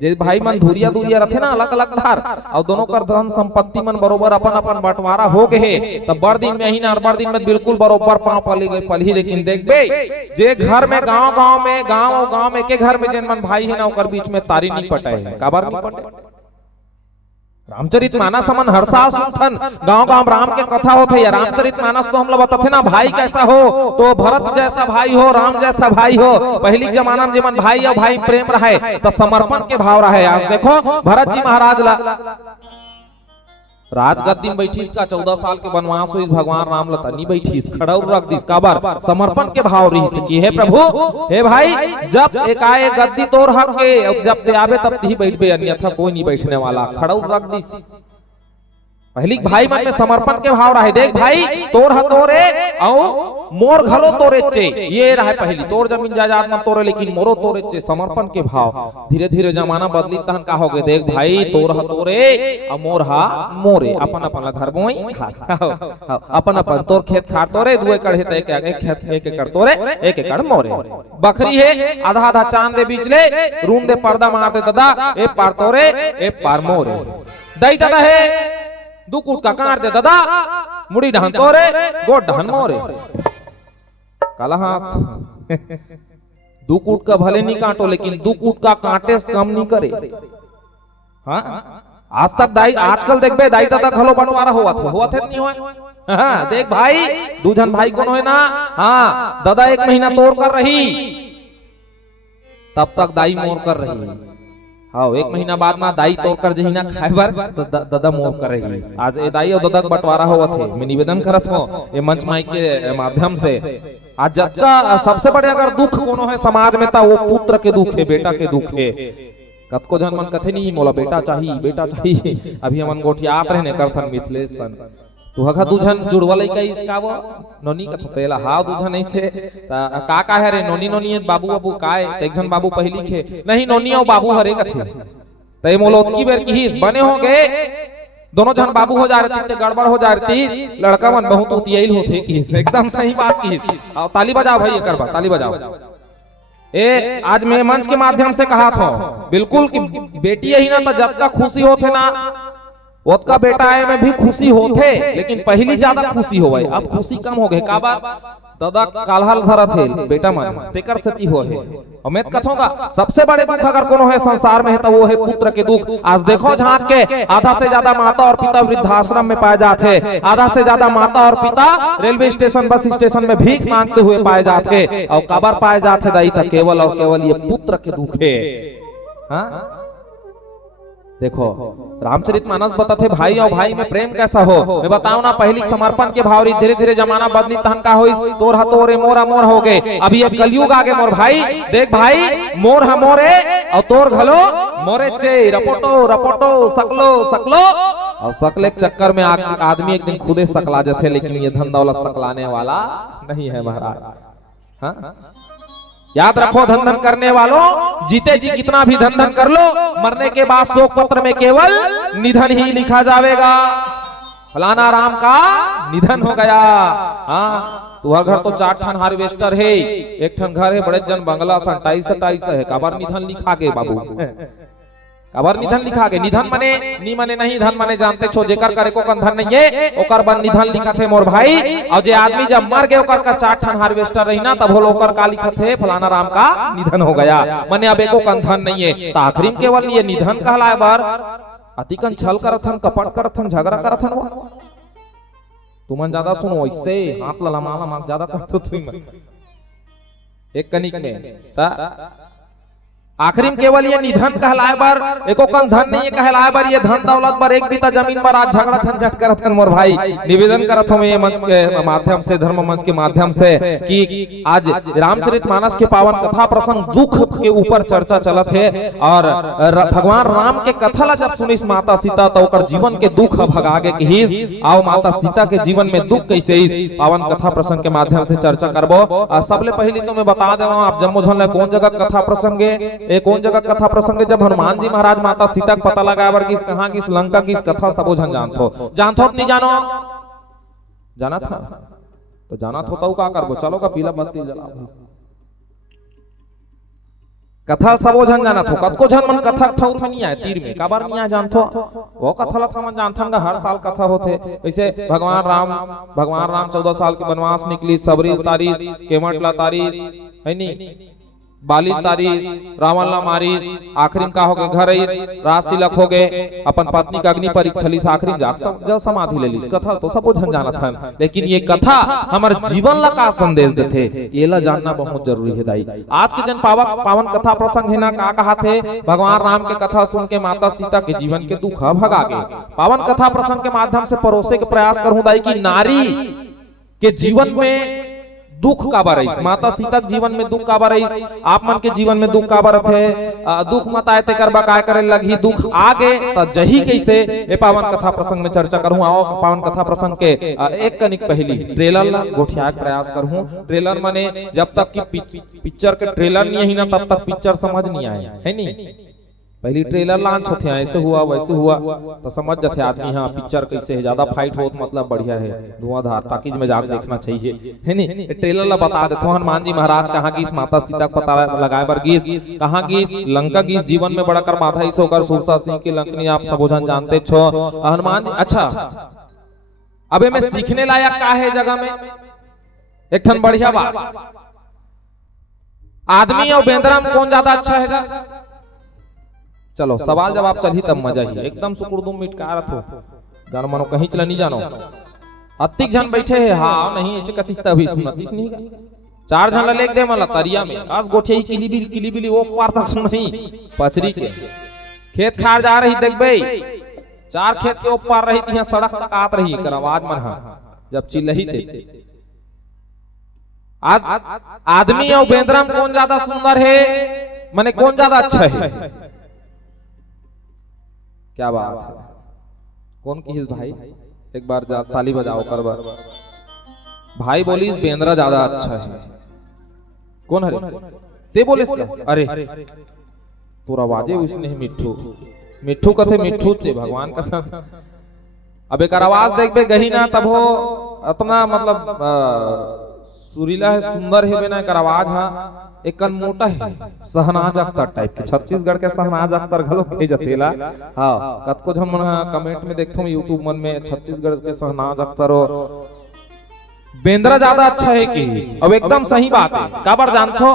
जे भाई मन धुरिया धुरिया रथे ना अलग अलग धार और दोनों कर धन संपत्ति मन बरोबर अपन अपन बंटवारा हो गए तब बड़ दिन में ही ना बड़ दिन में बिल्कुल बरोबर पांव पली गई पली लेकिन देखबे जे घर में गांव में के घर में जिन मन भाई है ना ओकर बीच में तारी नहीं पटाए है काबर नहीं पटे रामचरितमानस हमन हर साल सुनथन गांव राम के कथा होथे या रामचरितमानस तो हम लोग बताते ना भाई कैसा हो तो भरत जैसा भाई हो राम जैसा भाई हो पहली जमाना में जमन भाई और भाई प्रेम रहे तो समर्पण के भाव रहे आज देखो भरत जी महाराज ला राजगद्दी में बैठीस का 14 साल के वनवास हुई भगवान राम लता नहीं बैठीस खड़ा रख दिस काबर समर्पण के भाव रही सकी है प्रभु हे भाई जब एक आए गद्दी तोर हक के जब ते आवे तब ही बैठबे अन्यथा कोई नहीं बैठने वाला खड़ा रख दिस पहली भाई मन में समर्पण के भाव रहे देख भाई तोर ह तोरे औ मोर घलो तोरे चे ये रहे पहली तोर जमीन जायदाद मन तोरे लेकिन मोरो तोरे चे समर्पण के भाव धीरे धीरे जमाना बदली तहन का हो गए देख भाई तोर ह तोरे और मोर हा मोरे अपन अपन धर्मोई अपन अपन तोर खेत खार तोरे 2 एकड़ है एक खेत 1 एकड़ तोरे 1 एकड़ मोरे बकरी है आधा आधा चांद दे बीच ले रूम दे पर्दा मार दे दादा ए पार तोरे ए पार मोरे दई दादा है 2 कूट का काट दे दादा मुड़ी ढहन तोरे गोड ढहन मोरे काला हाथ 2 कूट का भले नहीं काटो लेकिन 2 कूट का कांटे से कम नहीं करे हाँ आज तक दाई आजकल देख बे दाई दादा घलो बंटवारा हुआ थे नहीं हुआ हाँ देख भाई 2 जन भाई कौन है ना हाँ दादा 1 महीना तोड़ कर रही तब तक दाई मोर कर रही हाँ 1 महीना बाद में दाई तोड़ कर जही ना खाए बार तो दादा मोर कर रही आज ए दाई और दादा का बंटवारा हुआ थे मैं निवेदन करत हूँ ये मंच माइक के माध्यम से आज जब का सबसे बड़े अगर दुख कोनो है समाज में ता वो पुत्र के दुख है बेटा के दुख है कतको जन मन कथे नहीं मोला बेटा चाहिए अभी हमन गोठियात रहने कर सन मिथिलेश सन तो हगा 2 जन जुड़वल का इसका वो नोनी कथ तेला हा 2 जन ऐसे का है रे नोनी नोनी बाबू बाबू काय एक जन बाबू पहली खे नहीं नोनी और बाबू हरे कथे तय मोलोत की बेर की बने हो गए दोनों जन बाबू हो जा रहे थे गड़बड़ हो जा रही थी लड़का मन बहुत उतियाइल होथे की एकदम सही बात की और ताली बजाओ भाई करबा ताली बजाओ ए आज मैं मंच के माध्यम से कहा था बिल्कुल कि बेटी यही ना तो जब का खुशी होते ना ओतका बेटा आए में भी खुशी होते लेकिन पहली ज्यादा खुशी हो गई अब खुशी कम हो गए का बात दादा कालहल धरा थे बेटा मन तेकर सती हो है अमेत कथोगा सबसे बड़े दुख अगर कोनो है संसार में है तो वो है पुत्र के दुख आज देखो झांक के आधा से ज्यादा माता और पिता वृद्धाश्रम में पाए जाते आधा से ज्यादा माता और पिता रेलवे स्टेशन बस स्टेशन में भीख मांगते हुए पाए जाते और कबर पाए जाते दाई था केवल और केवल ये पुत्र के दुख है हाँ देखो रामचरितमानस बताते भाई और भाई में प्रेम कैसा हो मैं बताऊं ना पहली समर्पण के भाव धीरे धीरे जमाना बदली तहन का होई तोर हतोरे मोरा मोर हो गए अभी अब कलयुग आगे मोर भाई देख भाई मोर हमोरे और तोर घलो मोरे चे रपोटो रपोटो सकलो सकलो और सकले के चक्कर में आदमी एक दिन खुदे सकला जाते लेकिन ये धन दौलत सकलाने वाला नहीं है महाराज हाँ याद रखो धन धन करने वालों जीते जी कितना भी धन धन कर लो मरने के बाद शोक पत्र में केवल निधन ही लिखा जाएगा फलाना राम का निधन हो गया हाँ तुम्हारा घर तो 4 ठन हार्वेस्टर है 1 ठन घर है बड़े जन बंगला 27 है काबर निधन लिखा के बाबू काबर निधन लिखा के निधन मने नी मने नहीं धन मने जानते छो जेकर करे को कन धन नहीं है ओकर बन निधन लिखा थे मोर भाई और जे आदमी जब मर गए ओकर का 4 ठन हार्वेस्टर रही ना तब वो ओकर का लिखा थे फलाना राम का निधन हो गया मने अब एको कन धन नहीं है तो आखिरी में केवल ये निधन कहलाए बार अतिकन छल करथन कपट करथन झगड़ा करथन तुमन ज्यादा सुनो इससे हाथ ललमाला मां ज्यादा करतो तुम एक कनिक में आखिरी में केवल ये निधन कहलाए बार एको कन धन नहीं कहलाए बार ये धन दौलत पर एक बीता जमीन पर आज झगड़ा झंझट करत हन मोर भाई निवेदन करत हूं ये मंच के माध्यम से धर्म मंच के माध्यम से कि आज रामचरितमानस के पावन कथा प्रसंग दुख के ऊपर चर्चा चलत है और भगवान राम के कथा ला जब सुनिस माता सीता तो ओकर जीवन के दुख भगागे के ही आओ माता सीता के जीवन में दुख कैसे इस पावन कथा प्रसंग के माध्यम से चर्चा करबो सबले पहले तो मैं बता देवा आप जम्मो झन कौन जगह कथा प्रसंग एक कौन जगह कथा प्रसंग जब हनुमान जी महाराज माता सीता का पता लगा बर किस कहां किस लंका की इस कथा सबो जन जानथो नहीं जानो जाना था तो जाना था तो का करबो चलो का पीला बत्ती जला कथा सबो जन जाना थो कतको जन मन कथा ठौर में नहीं आए तीर में काबर नहीं आ जानथो वो कथा ला मन जानथन का हर साल कथा होथे ऐसे भगवान राम 14 साल के वनवास निकली सबरी उतारी केवट ला तारी है नहीं बाली तारीस रावण ला मारिस आखिरी में का हो गए घर आई राज तिलक हो गए अपन पत्नी का अग्नि परीक्षली से आखिरी में जब समाधि ले ली कथा तो सब झन जाना था लेकिन ये कथा हमारे जीवन ला का संदेश देते ये ला जानना बहुत जरूरी है दाई। आज के जन पावन कथा प्रसंग है ना का कहा थे भगवान राम के कथा सुन के माता सीता के जीवन के दुख भगा गए। पावन कथा प्रसंग के माध्यम से परोसे के प्रयास करूं दाई की नारी के जीवन में दुख का बरईस माता सीता के जीवन में दुख का बरईस आप मन के जीवन में दुख का बरत है दुख मत आए कर बकाय करे लगी दुख आगे तो जही कैसे ये पावन कथा प्रसंग में चर्चा करूं। आओ पावन कथा प्रसंग के एक कनिक पहली ट्रेलर ला गोठिया प्रयास करूं। ट्रेलर माने जब तक की पिक्चर के ट्रेलर नहीं है ना तब तक पिक्चर समझ नहीं आए है नहीं। पहली ट्रेलर लॉन्च होते हैं ऐसे हुआ वैसे हुआ तो समझ जाते आदमी हाँ पिक्चर कैसे है ज्यादा फाइट हो तो मतलब बढ़िया है धुआंधार ताकि में जाकर देखना चाहिए है नहीं। ट्रेलर ला बता देते हनुमान जी महाराज कहाँ गीस माता सीता को पता लगाए बर गीस कहाँ गीस लंका गीस जीवन में बड़ा कर बाधा इस होकर सुरसा सिंह की लंकनी आप सब जानते छो हनुमान जी। अच्छा अबे में सीखने लायक का है जगह में एक ठन बढ़िया बात आदमी और बेंदरा में कौन ज्यादा अच्छा है। चलो सवाल जवाब चली तब मजा ही एकदम सुकुरदुम मिटकारत हो जानो मनो कहीं चला नहीं जानो अतिक जन बैठे है हाँ नहीं ऐसे कथी तभी सुनतीस नहीं चार जन लेक दे मला तरिया में आज गोठे ही किली बिली वो पार तक नहीं पचरी के खेत खार जा रही देख बे चार खेत के ऊपर रही थी सड़क तक आत रही कर आवाज मन जब चिल्लही थे। आज आदमी और बेंद्रा में कौन ज्यादा सुंदर है माने कौन ज्यादा अच्छा है क्या बात है कौन की भाई एक बार ताली बजाओ कर बार भाई बोली बेंद्रा ज्यादा अच्छा है कौन है ते बोले अरे तोरा आवाजे उसने मिट्ठू मिट्ठू कथे मिट्ठू थे भगवान का सब अब एक आवाज देख बे गही ना तब हो अपना मतलब सुरीला है सुंदर है बिना एक आवाज है एक मोटा है सहनाज अख्तर टाइप के छत्तीसगढ़ के सहनाज अख्तर घलो के जतेला हाँ कतको हम कमेंट में देखता हूँ यूट्यूब मन में छत्तीसगढ़ के सहनाज अख्तर और बेंद्रा ज्यादा अच्छा है कि अब एकदम सही बात है काबर जानते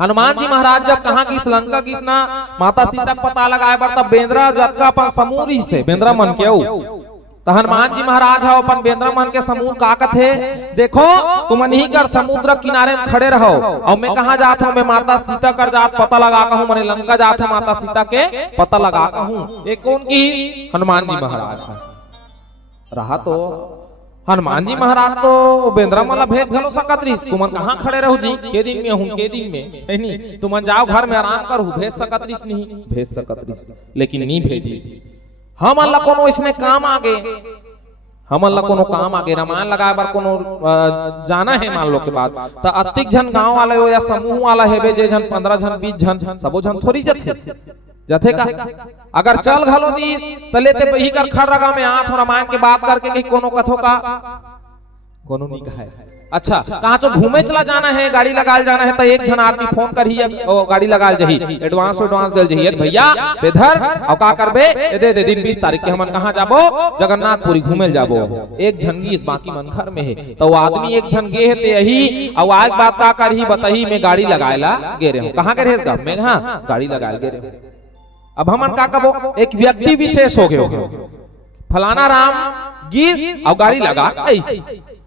हनुमान जी महाराज जब कहाँ की लंका की ना माता सीता का पता लगाए बर तब बेंद्रा जत का अपन समूह से बेंद्रा मन के तो हनुमान जी महाराज है अपन बेंद्रा मन के समूह का कथे देखो तुम नहीं कर समुद्र किनारे में खड़े रहो और मैं कहा जाता हूँ मैं माता सीता कर जात पता लगा हूँ मैंने लंका जाता है माता सीता के पता लगा हूँ। ये कौन की हनुमान जी महाराज है रहा तो हनुमान जी महाराज तो बेंद्रा मला भेज घलो सकत रही तुमन कहाँ खड़े रहो जी के दिन में हूँ के दिन में नहीं तुमन जाओ घर में आराम करू भेज सकत रही नहीं भेज सकत रही लेकिन नहीं भेजी हम अल्लाह कोनो इसने काम आगे हम अल्लाह कोनो काम आगे रामायण लगाए बार कोनो जाना है मान लो के बाद तो अतिक जन गांव वाले हो या समूह वाला है जे जन 15 जन 20 जन सबो जन थोड़ी जथे का अगर चल घलो दी तो लेते ही कर खड़ रगा में आठ रामायण के बात करके कहीं कोनो कथो का कोनो नहीं कहा है। अच्छा कहाँ तो घूमे चला जाना है गाड़ी लगा जाना है तो एक जन आदमी फोन कर ही गाड़ी लगा जही एडवांस दल जही भैया इधर और का करबे दे दिन 20 तारीख के हमन कहाँ जाबो जगन्नाथपुरी घूमे जाबो एक झनगी इस बाकी मन घर में है तो आदमी एक झन गे है ते यही और आज बात का कर ही बताही मैं गाड़ी लगाएला गे रहे हूँ कहाँ के रहे में हाँ गाड़ी लगा गे रहे। अब हमन का कबो एक व्यक्ति विशेष हो गए फलाना राम गीत और गाड़ी लगा ऐसी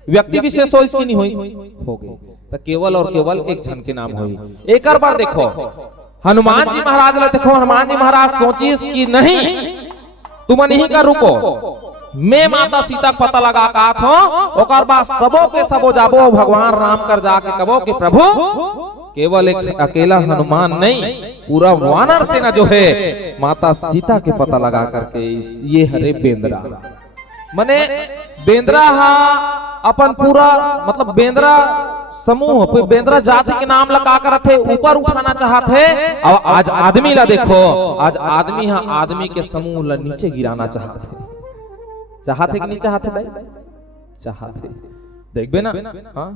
व्यक्ति विशेष हो इसकी नहीं हुई हो गई तो केवल और केवल एक जन के नाम हुई। एक बार देखो हनुमान जी महाराज ले देखो हनुमान जी महाराज सोची कि नहीं तुम नहीं कर रुको मैं माता सीता पता लगा का थो ओकर बाद सबो के सबो जाबो भगवान राम कर जाके कबो कि प्रभु केवल एक अकेला हनुमान नहीं पूरा वानर सेना जो है माता सीता के पता लगा करके ये हरे बेंद्रा मने बेंद्रा अपन पूरा मतलब बेंद्रा समूह बेंद्रा जाति के नाम लगा कर थे ऊपर उठाना चाहते और आज आदमी ला देखो आज आदमी आदमी के समूह ला नीचे गिराना चाहते कि नहीं चाहते भाई चाहते देखबे ना हाँ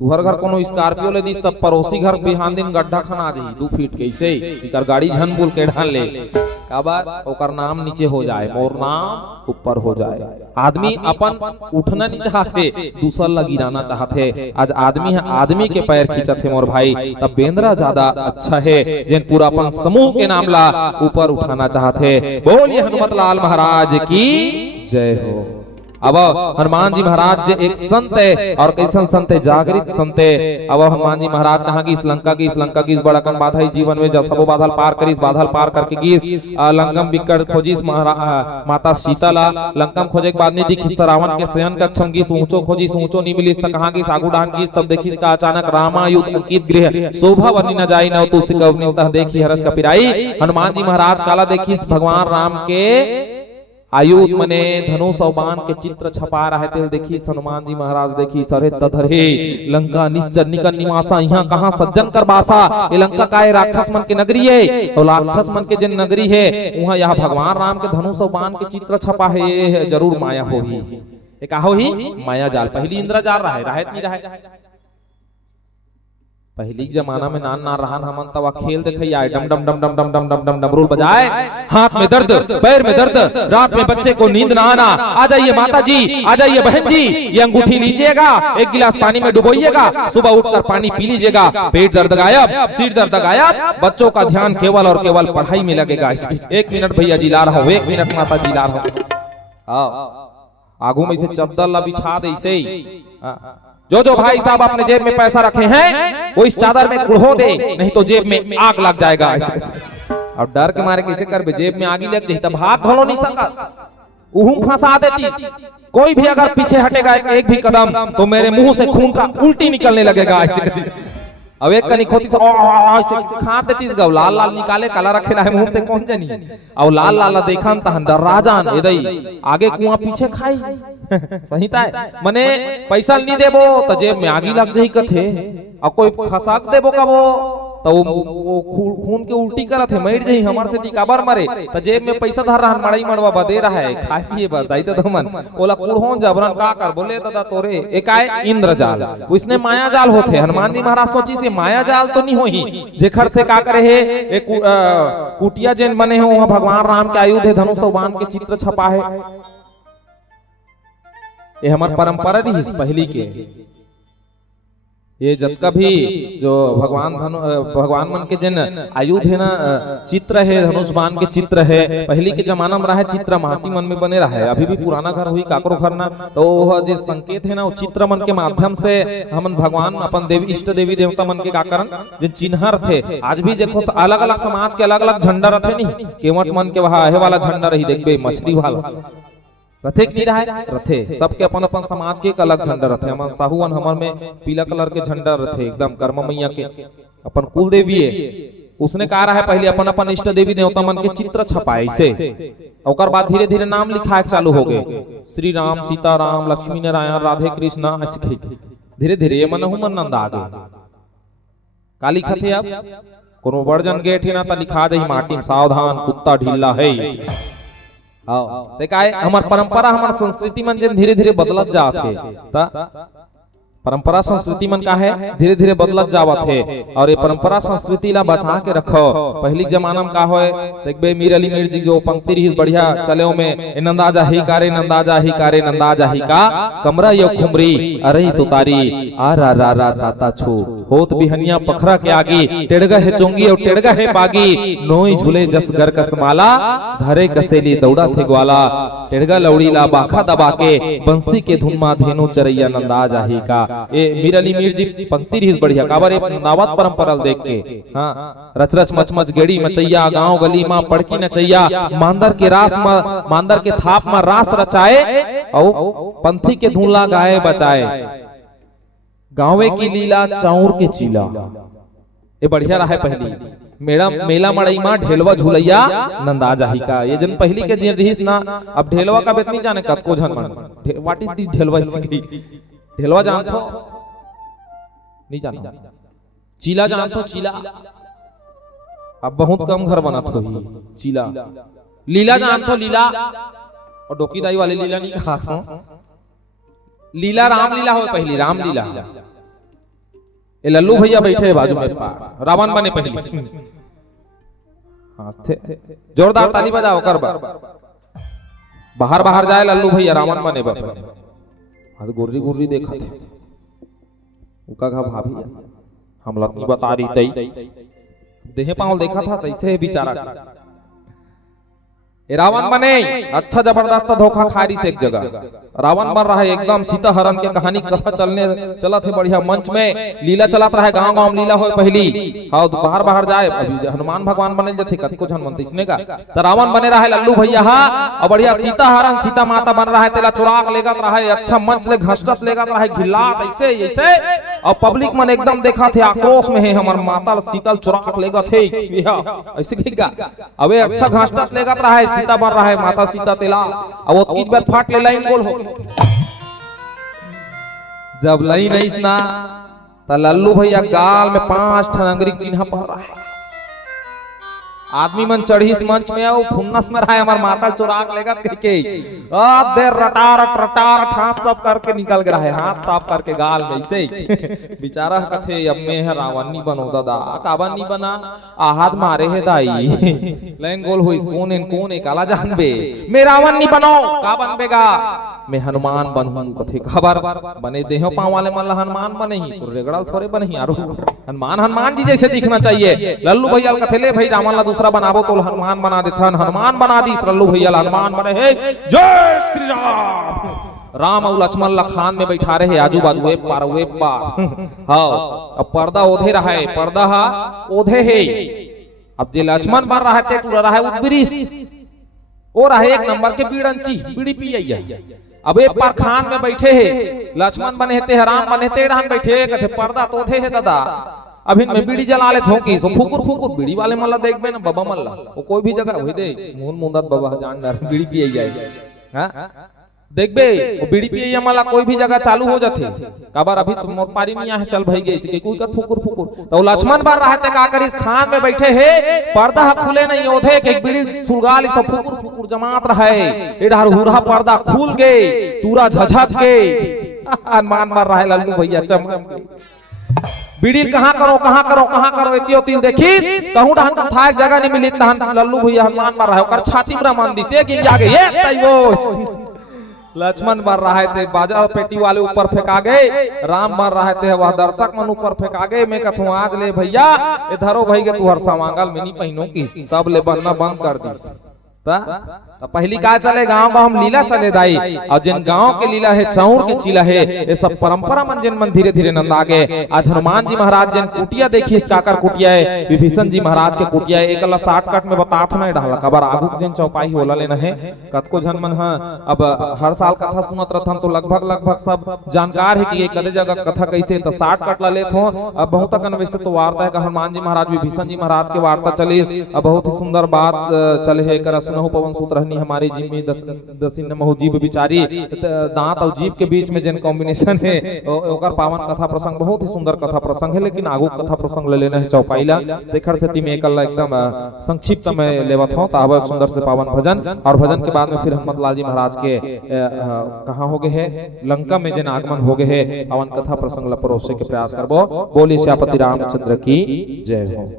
तुहर घर कोनो स्कॉर्पियो ले दिस तब पड़ोसी घर बिहान दिन गड्ढा खना जाई 2 फीट के ऐसे इकर गाड़ी झन बोल के ढाल ले का बात ओकर नाम नीचे हो जाए मोर नाम ऊपर हो जाए। आदमी अपन उठना नहीं चाहते दूसर ला गिराना चाहते। आज आदमी है आदमी के पैर खींचत है मोर भाई, तब बेंद्रा ज्यादा अच्छा है जिन पूरा अपन समूह के नाम ला ऊपर उठाना चाहते। बोलिए हनुमत लाल महाराज की जय हो। अब हनुमान जी महाराज जे एक संत है और कैसन संत है, जागृत संत है। अब हनुमान जी महाराज कहा कि इस लंका की इस बड़ा कन बाधा ही जीवन में जब सबो बाधल पार करिस, बाधल पार करके गीस लंकम बिकट खोजिस माता सीता ला लंकम खोजे के बाद नहीं दिखिस त रावण के शयन कक्षम गीस ऊंचो खोजिस ऊंचो नहीं मिलिस त कहां गीस आगू डान गीस तब देखिस का अचानक रामायुध अंकित गृह शोभा वर्णि न जाई न तुलसी कवनि तह देखी हर्ष कपिराई। हनुमान जी महाराज काला देखिस भगवान राम के आयुध मने धनुष और बाण के चित्र छपा रहे थे। देखी हनुमान जी महाराज देखी सरे तधरे लंका निश्चर निकन निवासा यहाँ कहाँ सज्जन कर बासा। ये लंका का राक्षस मन के नगरी है और राक्षस मन के जिन नगरी है वहाँ यह भगवान राम के धनुष और बाण के चित्र छपा है। ये जरूर माया हो ही, ये का हो ही माया जाल। पहली इंद्र जाल रहा है नहीं रहा। पहली जमाना में नान नान रहा हमन तवा खेल देखे आए डम डम डम डम डम डम डम डम डमरूल बजाए, हाथ में दर्द पैर में दर्द, रात में बच्चे को नींद ना आना। आ जाइए माता जी, आ जाइए बहन जी, ये अंगूठी लीजिएगा, एक गिलास पानी में डुबोइएगा, सुबह उठकर पानी पी लीजिएगा। पेट दर्द गायब, सिर दर्द गायब, बच्चों का ध्यान केवल और केवल पढ़ाई में लगेगा। इसकी 1 मिनट भैया जी ला रहा हूँ, 1 मिनट माता जी ला रहा हूँ। आगू में से चद्दर ला बिछा दे इसे। जो भाई साहब अपने जेब में पैसा रखे हैं वो इस चादर में कुढ़ो दे, नहीं तो जेब में आग लग जाएगा। और डर के मारे कैसे कर जेब में आग लग जाए तब हाथ भलो नहीं सकता, उहू फंसा देती। कोई भी अगर पीछे हटेगा एक भी कदम तो मेरे मुंह से खून का उल्टी निकलने लगेगा। ऐसे अब एक कनिक होती ऐसे खा देती गौ लाल लाल निकाले काला रखे है मुंह पे कौन जानी। और लाल लाल देखा त राजान एदई आगे कुआं पीछे खाई सही है। मने पैसा नहीं देबो तो जेब में आगी लग जाई कथे, और कोई फसाक देबो कबो तो वो खून के उल्टी करत है मर जाई हमार से दिकाबर मरे तो जेब में पैसा धर रहा मड़ई मड़वा बदे रहा है खाए पिए बताई तो मन ओला कुड़होन जबरन का कर बोले दादा तोरे एकाए इंद्रजाल उसने माया जाल होते। हनुमान जी महाराज सोची से माया जाल तो नहीं होही जेखर से का करे है एक कुटिया जेन बने हो वहां भगवान राम के आयुध है धनुष बाण के चित्र छपा है। ये हमार परंपरा रही पहली के। ये जब कभी जो भगवान मन के जन आयुध है ना चित्र है धनुष बाण के चित्र है पहली के जमाना में रहा है चित्र माटी मन में बने रहा है। अभी भी पुराना घर हुई काकरो घर ना तो वह जो संकेत है ना वो चित्र मन के माध्यम से हमन भगवान अपन देवी इष्ट देवी देवता मन के का करन जिन चिन्हर थे। आज भी देखो अलग अलग समाज के अलग अलग झंडा रथे नहीं केवट मन के वहां है वाला झंडा रही देखबे मछली वाला रथे नहीं रहा रथे सबके अपन अपन समाज के एक अलग झंडा रथे। हम साहूवन हमर में पीला कलर के झंडा रथे एकदम कर्म मैया के अपन कुल देवी है। उसने कहा रहा है पहले अपन अपन इष्ट देवी देवता मन के चित्र छपाए से और बाद धीरे धीरे नाम लिखाए चालू हो गए श्री राम सीता राम लक्ष्मी नारायण राधे कृष्ण ऐसे धीरे धीरे ये मन हुमन नंद आ गए काली खथे। अब कोनो बड़जन गेट है ना तो लिखा दे माटी सावधान कुत्ता ढीला है। हमार परंपरा हमार संस्कृति मन जब धीरे धीरे बदलत जात है परंपरा संस्कृति मन का है धीरे धीरे बदलत जावत है और ये परंपरा संस्कृति ला बचा के रखो। पहली जमाना में का होए देखबे मीर अली मीर जी जो पंक्ति रही बढ़िया चले में नंदा जाही कारे नंदा जाही कारे नंदा जाही का कमरा यो खुमरी अरे तुतारी आ रा रा रा ताता छू होत बिहनिया पखरा के आगी टेड़गा है चोंगी और टेड़गा है पागी नोई झूले जस घर कसमाला धरे कसेली दौड़ा थे ग्वाला टेड़गा लौड़ी ला बाखा दबा के बंसी के धुन मा धेनु चरैया नंदा जाही का। ये मीर अली मीर जी पंक्ति रही बढ़िया काबर ये नावत परंपरा देख के हाँ रच रच मच मच गेड़ी मचैया गांव गली मां पड़की नचैया मांदर के रास में मांदर के थाप में रास रचाए और पंथी के धूला गाए बचाए गांवे की लीला चाउर के चीला। ये बढ़िया रहा है पहली मेला मड़ई मां ढेलवा झूलैया नंदा जाही का। ये जन पहली के जिन रहीस ना अब ढेलवा का बेत नहीं जाने कतको झन मन वाटी दी ढेलवा सीखी ढेलवा जानतो नहीं जाना चीला जानतो चीला अब बहुत कम घर बनत हो ही चीला। लीला जानतो लीला और डोकी दाई वाली लीला नहीं कहा था लीला राम लीला हो पहली राम लीला ये लल्लू भैया बैठे हैं बाजू में पार रावण बने पहले थे जोरदार ताली बजाओ कर बाहर बाहर जाए लल्लू भैया रावण बने बाप गुर्री गुर्री देखा थे उका घा भाभी हम लतनी बता रही तई देहे पाँव देखा था सही है बेचारा रावण बने अच्छा जबरदस्त धोखा खारी से एक जगह रावण बन रहा है एकदम सीता हरण के कहानी कथा चला थे बढ़िया मंच में लीला चलाता रहा गांव गांव लीला हो पहली हाँ बाहर बाहर जाए अभी हनुमान भगवान बने जथे कति कुछ हनुमान इसने का तो रावण बने रहा है लल्लू भैया और बढ़िया सीता हरण सीता माता बन रहा है तेला चुराग लेगत रहा है अच्छा मंच ले घसटत लेगत रहा है घिल्लात ऐसे ऐसे और पब्लिक मन एकदम देखा थे आक्रोश में है हमार माता शीतल चुराग लेगत है ऐसे कहेगा अबे अच्छा घसटत लेगत रहा है सीता बन रहा है माता सीता तेला अब वो तीन बार फाट ले लाइन गोल हो जब लई नहीं ना तो लल्लू भैया गाल में 5 ठनंगरी चिन्ह पड़ रहा है आदमी मन चढ़ी इस मंच में आओ फुन्नस में रहा है हमार माता चुराग लेगा कह के देर रटार हाथ सब करके निकल गया है हाथ साफ करके गाल में ऐसे बेचारा कथे अब में है रावण नहीं बनो दादा कावन नहीं बना आहद मारे है दाई लाइन गोल हुई कौन है काला जानबे मैं रावण नहीं बनो का बनबेगा मैं हनुमान बनूं कथे खबर बने देहो पांव वाले मन हनुमान बने ही तो रेगड़ल थोड़े बने ही आरो हनुमान जी जैसे दिखना चाहिए लल्लू भैया कथे ले भाई रावण ला दूसरा बनाबो तो हनुमान बना देथन हनुमान बना दी लल्लू भैया हनुमान बने है जय श्री राम राम और लक्ष्मण ला खान में बैठा रहे आजू बाजू वे पार हाँ अब पर्दा ओधे रहा है पर्दा हा ओधे है अब जे लक्ष्मण बन रहा है टूरा रहा है उद्बरीश और रहा एक नंबर के बीड़ंची बीड़ी पी अब एक बार खान में बैठे है लक्ष्मण बने थे राम बने थे राम बैठे कहते पर्दा तो थे दादा अभी मैं बीड़ी जला ले थोकी सो फुकुर बीड़ी वाले मल्ला देख बे ना बाबा मल्ला वो कोई भी जगह होई दे मुन मुंदत बाबा जान बीड़ी पिए जाए हां देख बे वो बीड़ी पिए मल्ला कोई भी जगह चालू हो जाथे काबर अभी तुम मोर पारी में है चल भाई गई इसके कोई कर फुकुर तो लक्ष्मण बार रहा थे का कर इस खान में बैठे है पर्दा खुले नहीं ओधे के बीड़ी सुलगाल सब फुकुर जमात रहा है इधर हुरहा पर्दा खुल गए पूरा झझक के मान मार रहा है लल्लू भैया चमक के बीड़ी कहाँ करो इतियो तीन देखी कहूं डहन था एक जगह नहीं मिली तहन लल्लू भैया हनुमान मार रहा है ओकर छाती में मान दी से कि आगे ये तइबो लक्ष्मण मर रहा है थे बाजा पेटी वाले ऊपर फेंका गए राम मर रहा है थे वह दर्शक मन ऊपर फेंका गए मैं कहूँ आज ले भैया इधरो भाई के तू हर सामांगल में नहीं पहनो की तब ले बनना बंद कर दी तो पहली का चले गांव का हम लीला चले दाई और जिन गांव के लीला है चौर के चीला है ये सब परंपरा मन जिन मन धीरे धीरे नंद आगे आज हनुमान जी महाराज जिन कुटिया देखी इस काकर कुटिया है विभीषण जी महाराज के कुटिया है एक 60 कट में बता नहीं डाला कबर आगू जिन चौपाई होला लेना है कतको जन मन है अब हर साल कथा सुनत रहथन तो लगभग सब जानकार है कि ये कदे जगह कथा कैसे तो 60 कट ला लेत हो अब बहुत कन वैसे तो वार्ता है हनुमान जी महाराज विभीषण जी महाराज के वार्ता चली अब बहुत ही सुंदर बात चले है कर सुनहु पवन सूत रहनी हमारी जिम्मी दसिन महु जीव बिचारी दांत और जीव के बीच में जिन कॉम्बिनेशन है ओकर पावन कथा प्रसंग बहुत ही सुंदर कथा प्रसंग है लेकिन आगू कथा प्रसंग ले लेना है चौपाईला देखर से तीन एकल एकदम संक्षिप्त में लेवत हो ताब एक सुंदर से पावन भजन और भजन के बाद में फिर हनुमत लाल जी महाराज के कहाँ हो गए है लंका में जिन आगमन हो गए है पावन कथा प्रसंग ला परोसे के प्रयास करबो बोली श्यापति रामचंद्र की जय हो।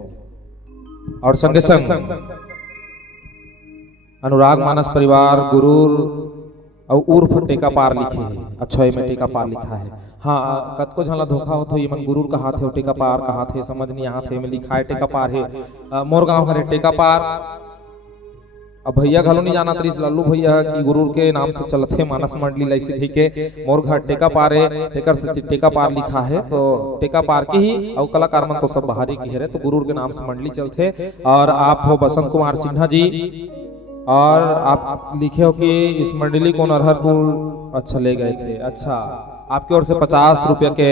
और संगे संग अनुराग मानस परिवार गुरूर और उर्फ टेका पार लिखे है अक्षय में टेका पार लिखा है हाँ कतको झला धोखा होता ये मन गुरूर का हाथ है टेका पार का हाथ है समझ नहीं हाथ है में लिखा है टेका पार है मोर गांव हरे टेका पार अब भैया घलो नहीं जाना तरीस लल्लू भैया की गुरूर के नाम से चलते मानस मंडली लैसे थी के मोर घर टेका पार है टेकर से टेका पार लिखा है तो टेका पार की ही और कलाकार मन तो सब बाहरी की है तो गुरूर के नाम से मंडली चलते और आप हो बसंत कुमार सिन्हा जी और आप लिखे हो कि इस मंडली को नरहरपुर अच्छा ले गए थे अच्छा आपकी ओर से 50 रुपये के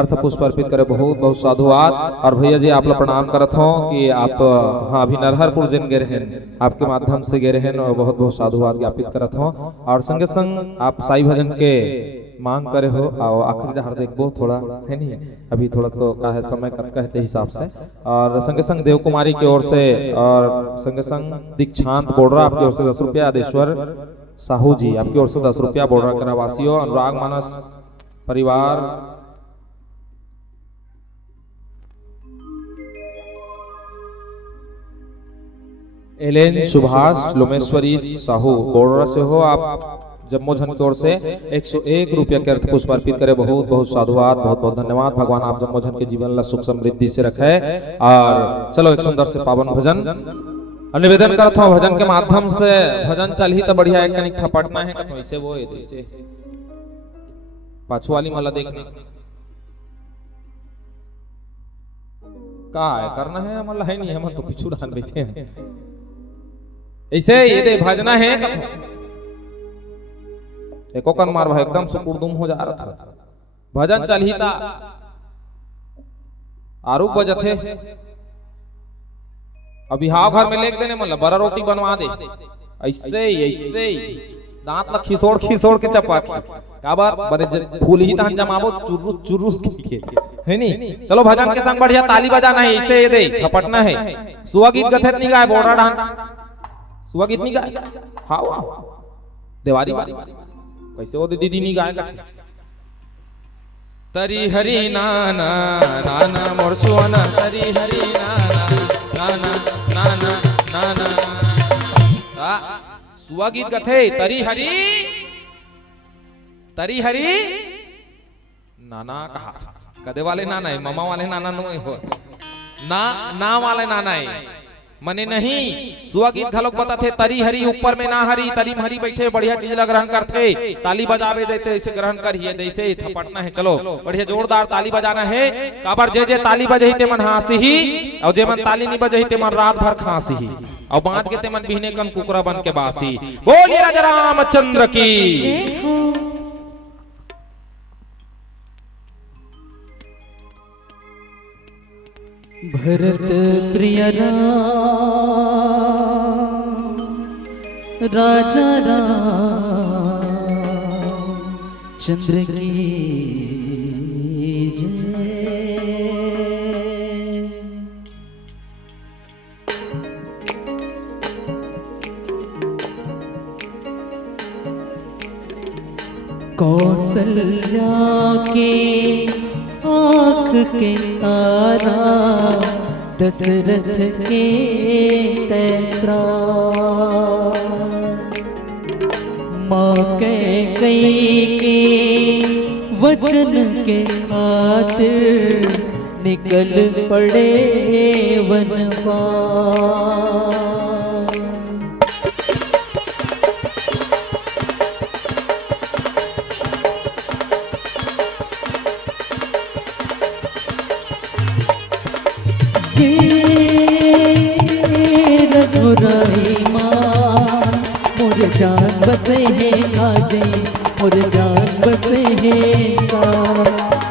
अर्थ पुष्प अर्पित करे बहुत बहुत साधुवाद और भैया जी आप लोग प्रणाम करत हो कि आप हाँ अभी नरहरपुर जिन गए हैं आपके माध्यम से गए हैं और बहुत बहुत साधुवाद ज्ञापित करत हो और संगे संग आप साई भजन के मांग करे हो और आखिरी हर देखबो थोड़ा है नहीं अभी थोड़ा तो का है समय कत कहते हिसाब से और संगे संग देव कुमारी की ओर से और संगे संग दीक्षांत बोर्डरा आपकी ओर से 10 रुपया आदेश्वर साहू जी आपकी ओर से 10 रुपया बोर्डरा के वासियों अनुराग मानस परिवार एलेन सुभाष लोमेश्वरी साहू बोर्डर से हो आप जम्मू झन की ओर से 101 रुपया के अर्थ पुष्प अर्पित करे। बहुत बहुत साधुवाद, बहुत बहुत धन्यवाद। भगवान आप जम्मू झन के जीवन ला सुख समृद्धि से रखे। और चलो एक सुंदर से पावन भजन निवेदन करता हूँ। भजन के माध्यम से भजन चल ही तो बढ़िया एक कनिक थपटना है कथो ऐसे वो ऐसे पाछू वाली मला देखने का है करना है मला है नहीं, हम तो पिछू डाल बैठे हैं ऐसे ये दे भजना है कथो एको कन मार भाई एकदम से कुड़दुम हो जा रहा था। भजन चल ही था आरू बजथे अभी हाव घर में लेके देने मतलब बड़ा रोटी बनवा दे ऐसे ऐसे दांत ला खिसोड़ खिसोड़ के चपा का बार बड़े फूल ही तान जमाबो चुरुस चुरुस के है नी। चलो भजन के संग बढ़िया ताली बजाना है ऐसे ये दे थपटना है। सुवा गीत गथे नहीं गाए बोरा डान सुवा गीत नहीं गाए हाओ देवारी बारी कैसे वो दीदी नहीं गाए कथे तरी हरी नाना नाना मोर सुवना तरी हरी नाना नाना नाना नाना सुवा गीत गथे तरी हरी नाना कहा कदे वाले नाना है मामा वाले नाना नहीं हो ना वाले नाना है मने नहीं। सुवा गीत घलोक बता थे तरी हरी ऊपर में ना हरी तरी हरी बैठे बढ़िया चीज ला ग्रहण करते ताली बजावे देते ऐसे ग्रहण करिए जैसे थपटना है। चलो बढ़िया जोरदार ताली बजाना है। काबर जे ताली बजही ते मन हासी ही और जे मन ताली नहीं बजही ते मन रात भर खांसी ही और बांध के ते मन बिहने कन कुकरा बन के बासी। बोलिए राजा रामचंद्र की। भरत प्रिय राम राजा राम चंद्र की जय। कौसल्या के आँख के तारा दशरथ के तैतरा माँ कैकेयी के वचन के खातिर निकल पड़े वनवास। रघुराई माँ मोर जान बसे है काजे मोर जान बसे है का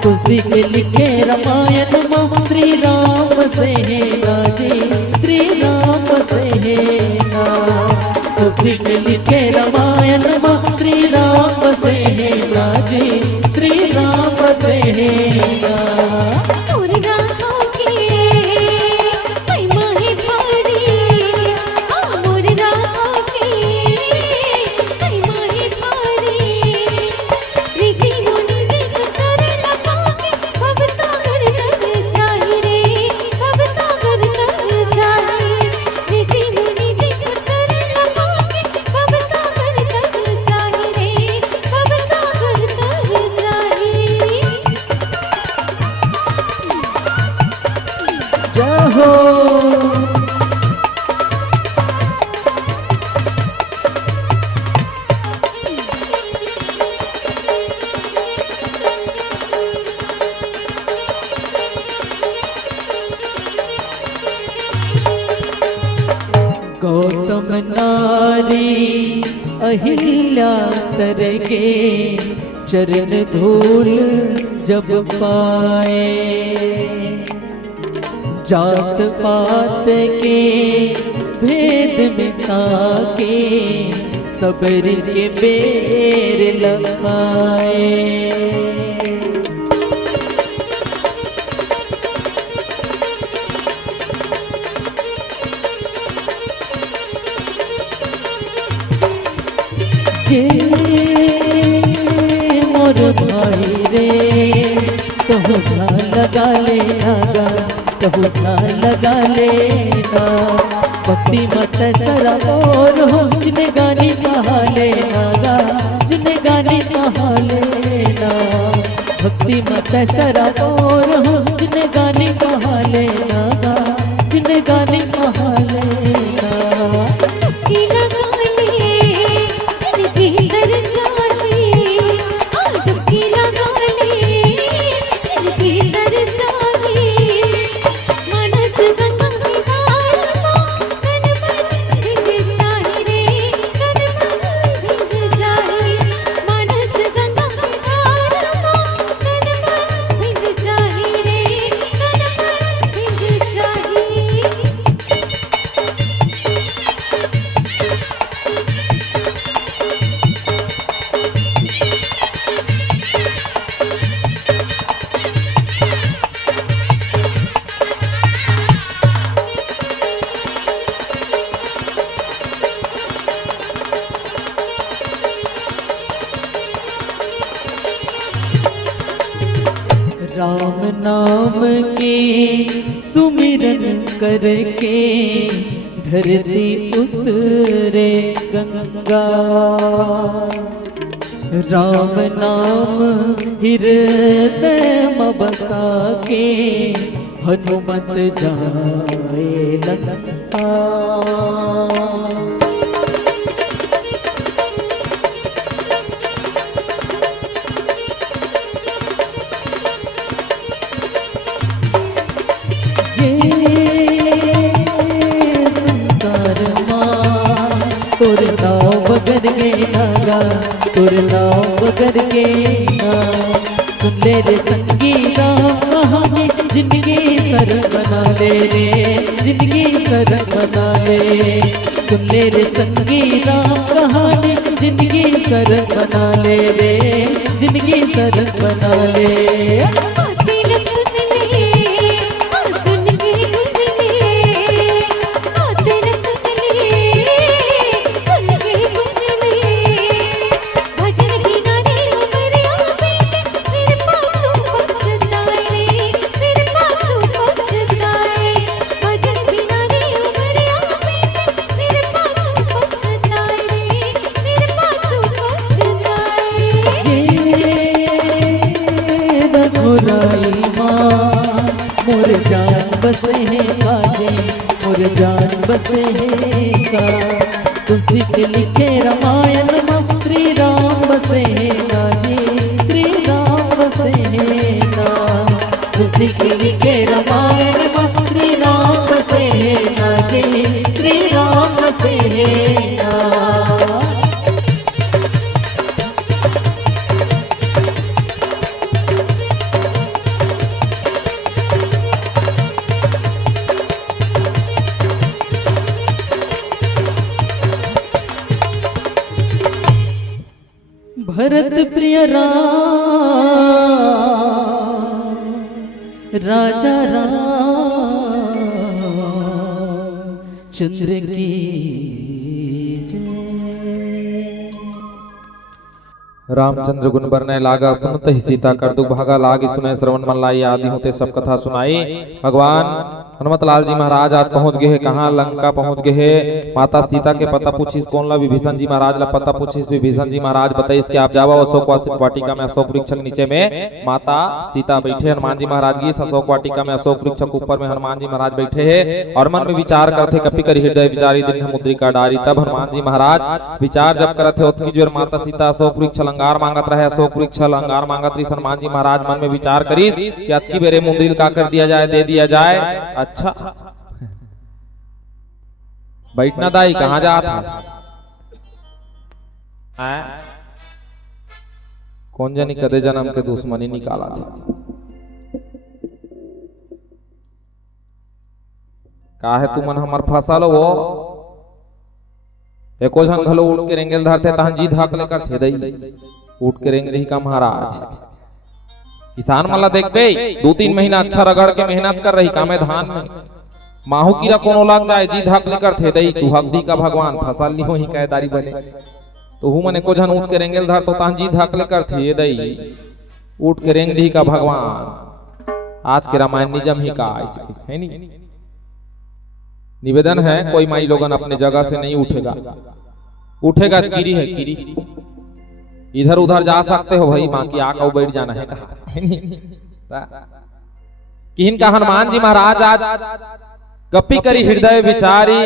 तुलसी के लिखे रामायण माँ श्री राम बसे है काजे श्री राम बसे है का तुलसी के लिखे रामायण माँ श्री राम बसे है काजे श्री राम बसे है का। गौतम नारी अहिल्या तर के चरण धूल जब पाए जात पात के भेद मिटा के सबर के बेर लगाए। मोर भाई रे कहूँ लगा लेना कहूँ लगा लेना भक्ति मत मत सरा और हो जिन्हें गानी कहा लेना जिन्हें गानी कहा लेना भक्ति मत सरा और हो जिन्हें गानी कहा लेना जिन्हें गानी कहा लेना राम नाम के सुमिरन करके धरती उतरे गंगा राम नाम हृदय में बसा के हनुमत जाए लंका तुर नाव बगर के नागा तुर नाव बगर के सुन ले रे संगी राम कहानी जिंदगी सर बना ले रे जिंदगी सर बना ले सुन ले रे संगी राम कहानी जिंदगी सर बना ले रे जिंदगी सर बना ले मोर जान बसे है काजे मोर जान बसे है का तुलसी के लिखे रामायण में श्री राम बसे है काजे श्री राम बसे है का तुलसी के लिखे रामायण में श्री राम बसे है काजे श्री राम बसे है का भरत प्रिय राम राजा राम चंद्र की रामचंद्र गुण बरने लागा सुनत ही सीता कर दुख भागा लागी सुने श्रवण मन लाई आदि होते सब कथा सुनाई। भगवान हनुमत लाल जी महाराज आज पहुंच गए कहाँ लंका पहुंच गए। माता सीता के पता पूछिस कौन ला विभीषण जी महाराज ला पता पूछिस विभीषण जी महाराज बताइस कि आप जावा अशोक वाटिका में अशोक वृक्ष के नीचे में माता सीता बैठे हनुमान जी महाराज की अशोक वाटिका में अशोक वृक्ष के ऊपर में हनुमान जी महाराज बैठे हैं और मन में विचार करते कपि कर हृदय विचारी दिन मुद्रिका डारी। तब हनुमान जी महाराज विचार जब करते उत्की जोर माता सीता अशोक वृक्ष लंगार मांगत रहे अशोक वृक्ष लंगार मांगत रही। हनुमान जी महाराज मन में विचार करी कि अतकी बेरे मुंदिल का कर दिया जाए दे दिया जाए। अच्छा बैठना दाई कहाँ जा था कौन जानी कदे जन्म के दुश्मनी निकाला था का है तुमन हमर फसल वो एको झन घलो उठ के रेंगल धरते तहन जी धाक लेकर थे दई उठ के रेंग रही का महाराज किसान मला देख बे 2-3 महीना अच्छा रगड़ के मेहनत कर रही कामे धान में माहू कीरा कोनो लग जाए जी धाक लेकर थे दई चूहक दी का भगवान फसल नहीं हो ही कैदारी बने तो हूं मने को झन उठ के रेंगल धर तो तहन जी धाक लेकर थे दई उठ के रेंग दी का भगवान। आज के रामायण निजम ही का है नी निवेदन है कोई माई लोगन अपने जगह से नहीं उठेगा, उठेगा गिरी है गिरी, इधर उधर जा सकते हो भाई, बाकी आकर बैठ जाना है कहा किन का हनुमान जी महाराज आज गप्पी करी हृदय विचारी,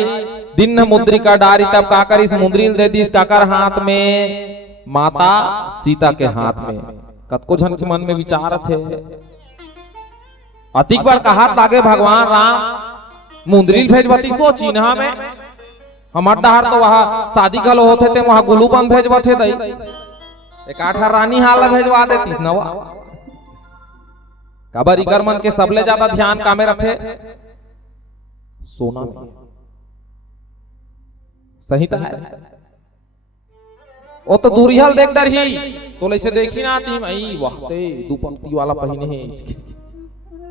दिन मुद्रिका डारी, तब काकर इस मुद्रिल दे दी, काकर हाथ में माता सीता के हाथ में। कतको जन के मन में विचार थे, अतिक बार कहा लागे भगवान राम मुंद्रिल भेजवती सो चिन्हा में, हमार डहार तो वहां शादी गलो होते थे, वहां गुलूबन भेजवते दई, एक आठा रानी हाल भेजवा देतीस नवा। काबर इकर मन के सबले ज्यादा ध्यान कामे रखे सोना में, सही था है वो तो दूरियल देख डर ही तो ऐसे देखी ना आती मई वाहते दुपंक्ति वाला पहिने है,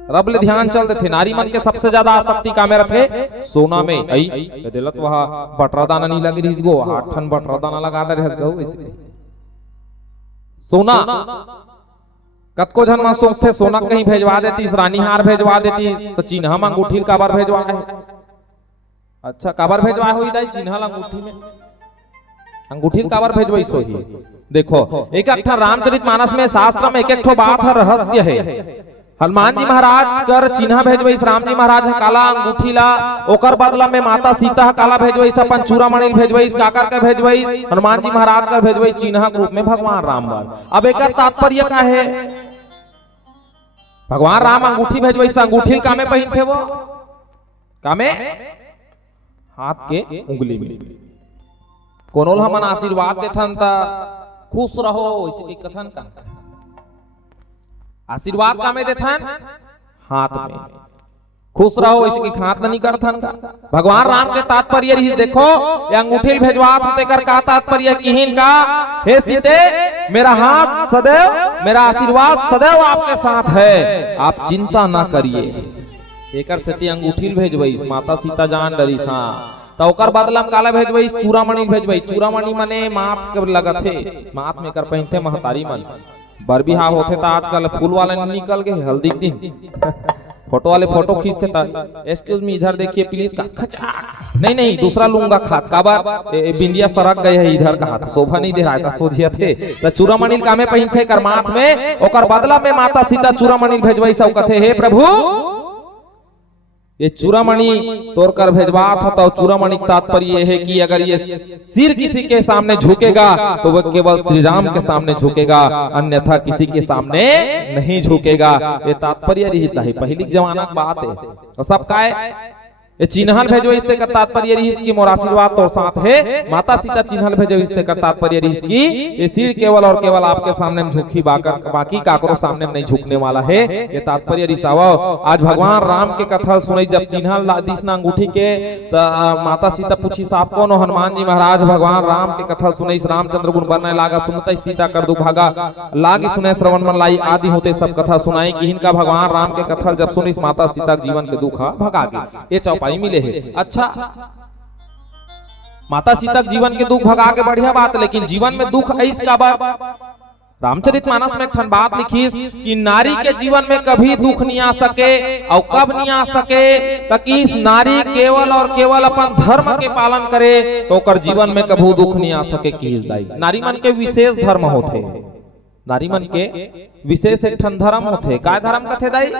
रब ले ध्यान चलते थे। नारी मन के सबसे ज्यादा आसक्ति कामे रखे सोना में, आई दिलत वहां बटरा दाना नहीं लगी रही गो, 8 ठन बटरा दाना लगा दे रह गो इसलिए सोना। कतको जन मान सोचते सोना कहीं भेजवा देती, रानी हार भेजवा देती, तो चिन्हा में अंगूठी काबर भेजवा है, अच्छा काबर भेजवा हो दाई चिन्हा अंगूठी में, अंगूठी काबर भेजवाई सो ही। देखो एक एक रामचरितमानस में शास्त्र में एक एक बात है, रहस्य है। हनुमान जी महाराज कर चिन्हा भेजवाई, राम जी महाराज है काला अंगूठी ला, ओकर बदला में माता सीता काला भेजवाई, अपन चूड़ामणि भेजवाई, काकर के भेजवाई, हनुमान जी महाराज का भेजवाई चिन्हा रूप में भगवान राम बार। अब एक तात्पर्य क्या है, भगवान राम अंगूठी भेजवाई, अंगूठी कामे पहन थे वो कामे हाथ के उंगली में, कोनो हमन आशीर्वाद देथन ता खुश रहो इसी कथन का, आशीर्वाद का में देथन हाथ में, खुश रहो इसकी हाथ नहीं करथन का। भगवान राम के तात्पर्य ही देखो, ये अंगूठी भेजवात होते कर का तात्पर्य किहिन का, हे सीते मेरा हाथ सदैव, मेरा आशीर्वाद सदैव आपके साथ है, आप चिंता ना करिए। एकर से अंगूठी भेजवाई, माता सीता जान डरी सा, तो ओकर बदला में काला भेजवाई, चूड़ामणि भेजवाई, चूड़ामणि माने माथ के लगत है, माथ में कर पहनते महतारी मन, बर बिहाव होते था आजकल फूल वाले निकल गए, हल्दी दिन फोटो वाले फोटो खींचते था, एक्सक्यूज मी इधर देखिए प्लीज का खचा, नहीं दूसरा लूंगा खात काबर बिंदिया सरक गए है इधर का हाथ शोभा नहीं दे रहा था, सोचिए थे तो चूड़ामणि कामे पहनते कर माथ में, ओकर बदला में माता सीता चूड़ामणि भेजवाई सब कथे, हे प्रभु ये चूड़ामणि तोड़ कर भेजवात हो, तो चूड़ामणि तात्पर्य है कि अगर ये सिर किसी के सामने झुकेगा तो वह केवल श्री राम के सामने झुकेगा, अन्यथा किसी के सामने नहीं झुकेगा। ये तात्पर्य रहता है, पहली जमाना की बात है। और सब का ये चिन्हल भेजो इससे का तात्पर्य रही इसकी मोर आशीर्वाद तो साथ है, माता सीता चिन्हल भेजो इससे का तात्पर्य रही इसकी ये सिर केवल और केवल आपके सामने में झुकी, बाकी काकरो सामने में नहीं झुकने वाला है, ये तात्पर्य रिसावा। आज भगवान राम के कथा सुनाई, जब चिन्हल दिस ना अंगूठी के माता सीता पूछी साफ कौन, हनुमान जी महाराज भगवान राम के कथा सुनाई, रामचंद्र गुण बरने लागा, सुनते सीता कर दुभागा लागे, सुने श्रवण मन लाई आदि होते सब कथा सुनाई, कि इनका भगवान राम के कथा जब सुनी माता सीता जीवन के दुख भगा गए, ये चौपाई मिले है। अच्छा माता सीता जीवन के दुख भगा के बढ़िया बात, लेकिन जीवन में दुख ऐस का बार रामचरितमानस में एक बात लिखी कि नारी के जीवन में कभी दुख नहीं आ सके, और कब नहीं आ सके ताकि इस नारी केवल और केवल अपन धर्म के पालन करे तो कर जीवन में कभी दुख नहीं आ सके। कि नारी मन के विशेष धर्म होते, नारी मन के विशेष एक धर्म होते, काय धर्म कथे दाई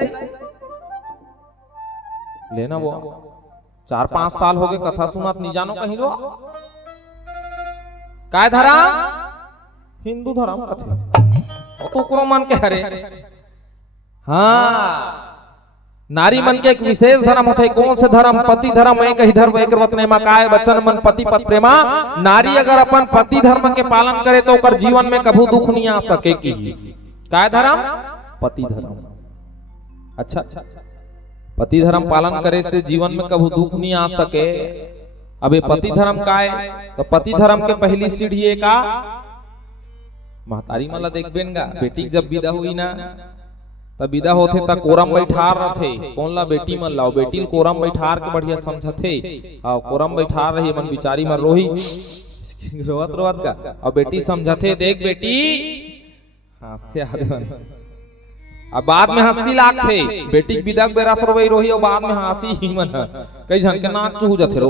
लेना वो 4-5 साल हो गए कथा सुनत नहीं जानो कहीं लो, काय धर्म हिंदू धर्म कथे तो को मन के हरे, हाँ नारी मन के एक विशेष धर्म होते, कौन से धर्म, पति धर्म एक ही धर्म एक रत्न में काय बचन मन पति पत प्रेमा। नारी अगर अपन पति धर्म के पालन करे तो कर जीवन में कभी दुख नहीं आ सके। कि काय धर्म, पति धर्म। अच्छा पति धर्म पालन करे से जीवन में कभी दुख नहीं आ सके। अब ये पति धर्म का है, तो पति धर्म के पहली सीढ़ी का महतारी मला देख बेनगा, बेटी जब विदा हुई ना तब विदा होते तब कोरम बैठार रथे, कौन ला बेटी मन लाओ, बेटी कोरम बैठार के बढ़िया समझते, और कोरम बैठार रही मन बिचारी मन रोही रोवत का, और बेटी समझते देख बेटी हंसते आदमी अब बाद में हंसी लाग थे बेटी विदक बेरा सरवई रोही और बाद में हंसी ही मन कई झन के नाक चूह जाथे रो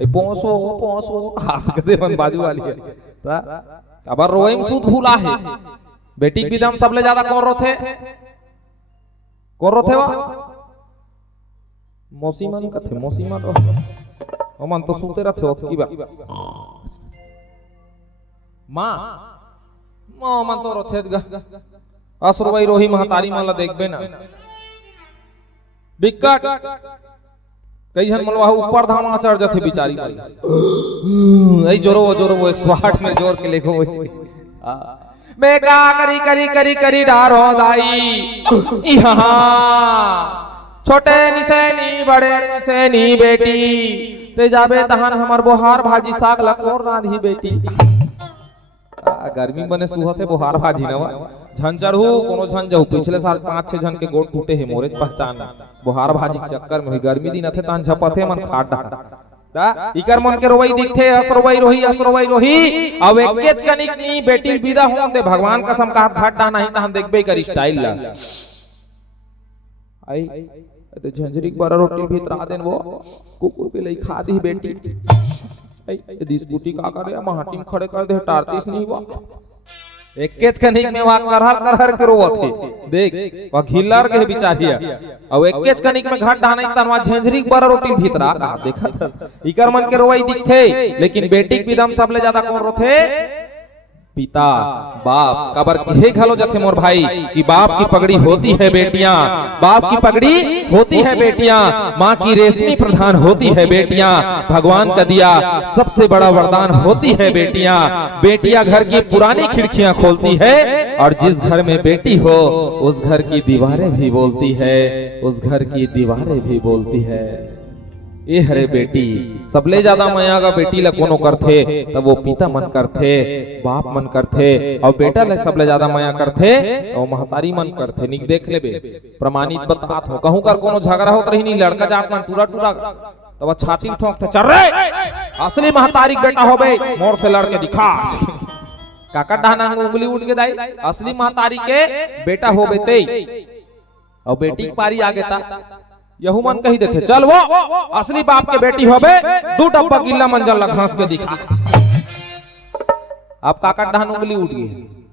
ए पोसो हाथ कदे मन बाजू वाली है ता अबर रोइम सूत भूला है बेटी विदम सबले ज्यादा कौन रोथे वा मौसीमन कथे मौसीमन रो ओमन तो सूते रथे ओत की बा मां मन तो रोथे असुरवई रोही महतारी मन ला देखबे ना बिकट कई जन मनवा ऊपर धामा चढ़ जाथे बिचारी ऐ जोरो 108 में जोर के लेखो वैसे मैं का करी डारो दाई यहाँ छोटे निसैनी बड़े निसैनी बेटी ते जाबे तहन हमर बोहार भाजी साग लकोर राधी बेटी गर्मी बने सुहत है बोहार भाजी नवा झन चढ़ू कोनो झन जहू पिछले साल 5-6 झन के गोट टूटे है मोरे पहचान बोहार भाजी के चक्कर में गर्मी दिन अथे तान झपथे मन खाट डाटा ता इकर मन के रोवई दिखथे असरोवई रोही अब एकेच कनिक नी बेटी विदा होन दे भगवान कसम का घाट डा नहीं तहन देखबे कर स्टाइल ला आई तो झंझरी के बारा रोटी भीतर आ देन वो कुकुर पे लई खा दी बेटी आई यदि स्कूटी का करे माटी में खड़े कर दे टारतीस नहीं हुआ एकेच कनिक में वा करहर के रोवथे देख वा घिल्लर के बिचारिया अब एकेच कनिक में घाट डानै तनवा झंझरी के बारा रोटी भीतर आ देखत इकर मन के रोवई दिखथे लेकिन बेटी के विदम सबले ज्यादा कौन रोथे पिता बाप कबर हे घलो जथे मोर भाई कि बाप की पगड़ी होती है बेटियां बाप की पगड़ी होती है बेटियां माँ की रेशमी प्रधान होती है बेटियां भगवान का दिया सबसे बड़ा वरदान होती है बेटियां बेटियां घर की पुरानी खिड़कियां खोलती है और जिस घर में बेटी हो उस घर की दीवारें भी बोलती है उस घर की दीवारें भी बोलती है ए हरे बेटी सबले ज्यादा माया का बेटी ला कोनो करथे तब वो पिता मन करथे बाप मन करथे और बेटा ले सबले ज्यादा माया करथे और महतारी मन करथे निक देख लेबे प्रमाणित बतात हो कहूं कर कोनो झगड़ा होत रही नहीं लड़का जात मन टूरा तब छाती ठोकथे चल रे असली महतारी बेटा होबे मोर से लड़के दिखा काका डाना उंगली उठ के दाई असली महतारी के बेटा होबे ते और बेटी पारी आगे ता यहू मन कही देते चल वो असली बाप के बेटी होबे 2 डब्बा गिल्ला मंजल ला घास के दिखा अब काका डहन उंगली उठ गई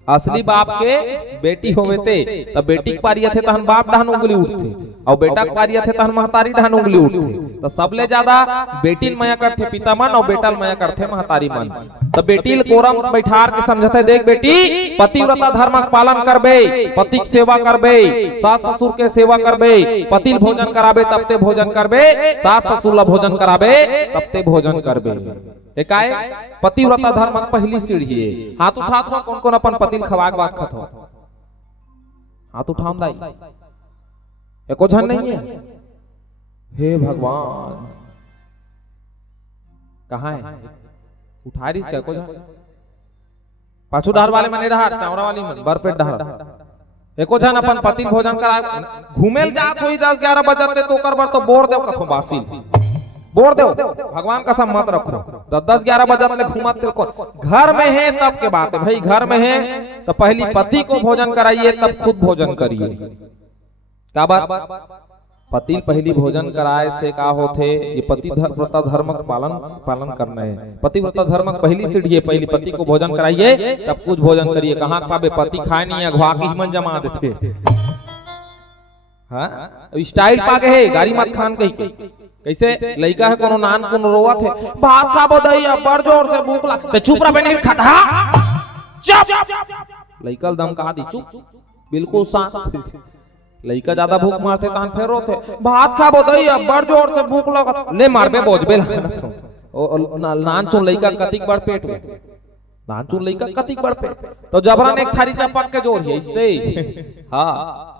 असली बाप के बेटी होवे ते तब बेटी के पारी थे तहन बाप डहन उंगली उठथे और बेटा के पारी थे तहन महतारी डहन उंगली उठथे तो सबले ज्यादा बेटी माया करथे पिता मन और बेटा माया करथे महतारी मन तो बेटी कोरम बैठार के समझते देख बेटी पतिव्रता धर्म का पालन करबे पति की सेवा करबे सास ससुर के सेवा करबे पति भोजन कराबे तब ते भोजन करबे सास ससुर ला भोजन कराबे तब ते भोजन करबे एकाए पतिव्रता धर्म की पहली सीढ़ी है हाथ उठा तो कौन कौन अपन पति खवाक बात खत हो हाथ उठाऊं दाई एको झन नहीं है हे भगवान कहाँ है उठा रही इसका एको झन पाछू डहर वाले मन डहर चावरा वाली मन बरपेट डहर एको झन अपन पति भोजन करा घूमेल जात होई 10-11 बजते तो कर बर तो बोर देव कथो बासी बोर दो भगवान का सब मत रखो 10-11 बजे तक घुमाते को घर में है तब के बात है भाई घर में है तो पहली पति को भोजन कराइए तब खुद भोजन करिए क्या बात पति पहली भोजन कराए से का होते ये पतिव्रता धर्म का पालन करना है पतिव्रता धर्म की पहली सीढ़ी है पहली पति को भोजन कराइए तब कुछ भोजन करिए कहाँ पाबे पति खाए नहीं अघवा के मन जमा देते हाँ स्टाइल पाके है गाड़ी मत खान कही के कैसे लड़का है कोनो नान कोनो रोवत है भात खाबो दैया बड़ जोर से भूख ला ते चुप रह नहीं खाता चुप लड़का दम का दी चुप बिल्कुल शांत लड़का ज्यादा भूख मारते तान फेर रोते भात खाबो दैया बड़ जोर से भूख लगा ले मारबे बोझबे ला नान चुन लड़का कतिक बड़ पेट में नान चुन लड़का कतिक बड़ पेट तो जबरन एक थारी चपक के जोर है इससे हां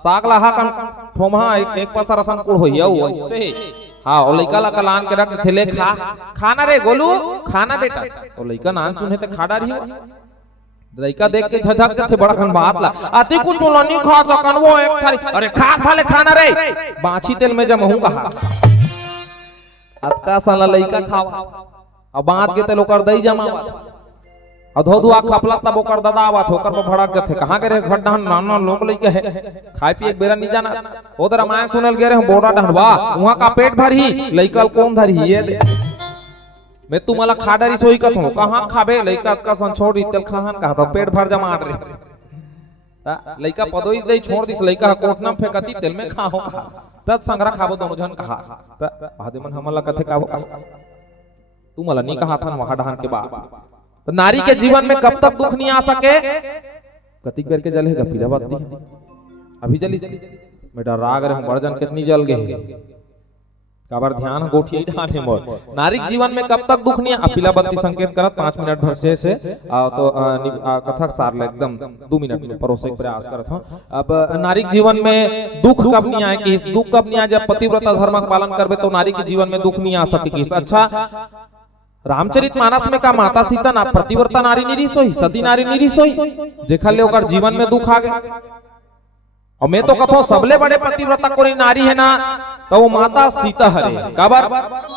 साग लहा कन ठोमा एक पसर रसन कुड़ होइया ऐसे हाँ और लड़का ला कलान के रख थे ले खाना रे गोलू खाना बेटा तो लड़का नान चुने ते खा डारी हो लड़का देख के झझक थे बड़ा खन बात ला अति कुछ नहीं खा सकन वो एक थाली अरे खा भाले खाना रे बाछी तेल में जमहू कहा अतका साला लड़का खावा अब बात के ते लोकर दई जमावा अधो दुआ खपला तब ओकर दादा आवत होकर पर भड़क जथे कहां के रे खड्डा नाना लोग लई कहे खाए पिए बेरा नहीं जाना ओदर रामायण सुनल गे रे हम बोड़ा ढंडवा वहां का पेट भरी लइकल कौन धरी ये दे मैं तू मला खा डरी सोई कथो कहां खाबे लइका का सन छोड़ी तेल खाहन कहा तो पेट भर जमा रे लइका पदोई दे छोड़ दिस लइका कोठना फेकती तेल में खाओ तब संगरा खाबो दोनों जन कहा त आदिमन हमला कथे काबो तू मला नहीं कहा था वहां डहान के बाद तो नारी के जीवन में कब तक दुख नहीं आ सके कतिक बेर के जलेगा पीला बात दी अभी जली बेटा राग रे हम बड़जन कितनी जल गए काबर ध्यान गोठी ढाने मोर नारी के जीवन में कब तक दुख नहीं पीला बत्ती संकेत करत 5 मिनट भर से तो कथक सार ले एकदम 2 मिनट में परोसे के प्रयास करत हूं अब नारी के जीवन में दुख कब नहीं आए कि इस दुख कब नहीं आए जब पतिव्रता धर्म का पालन करबे तो नारी के जीवन में दुख नहीं आ सकती कि अच्छा रामचरित मानस में का माता सीता ना प्रतिव्रता नारी निरी सोई सती नारी निरी सोई जेखा ले ओकर जीवन में दुख आ गए और मैं तो कथो सबले बड़े पतिव्रता कोई नारी है ना तो वो माता सीता हरे काबर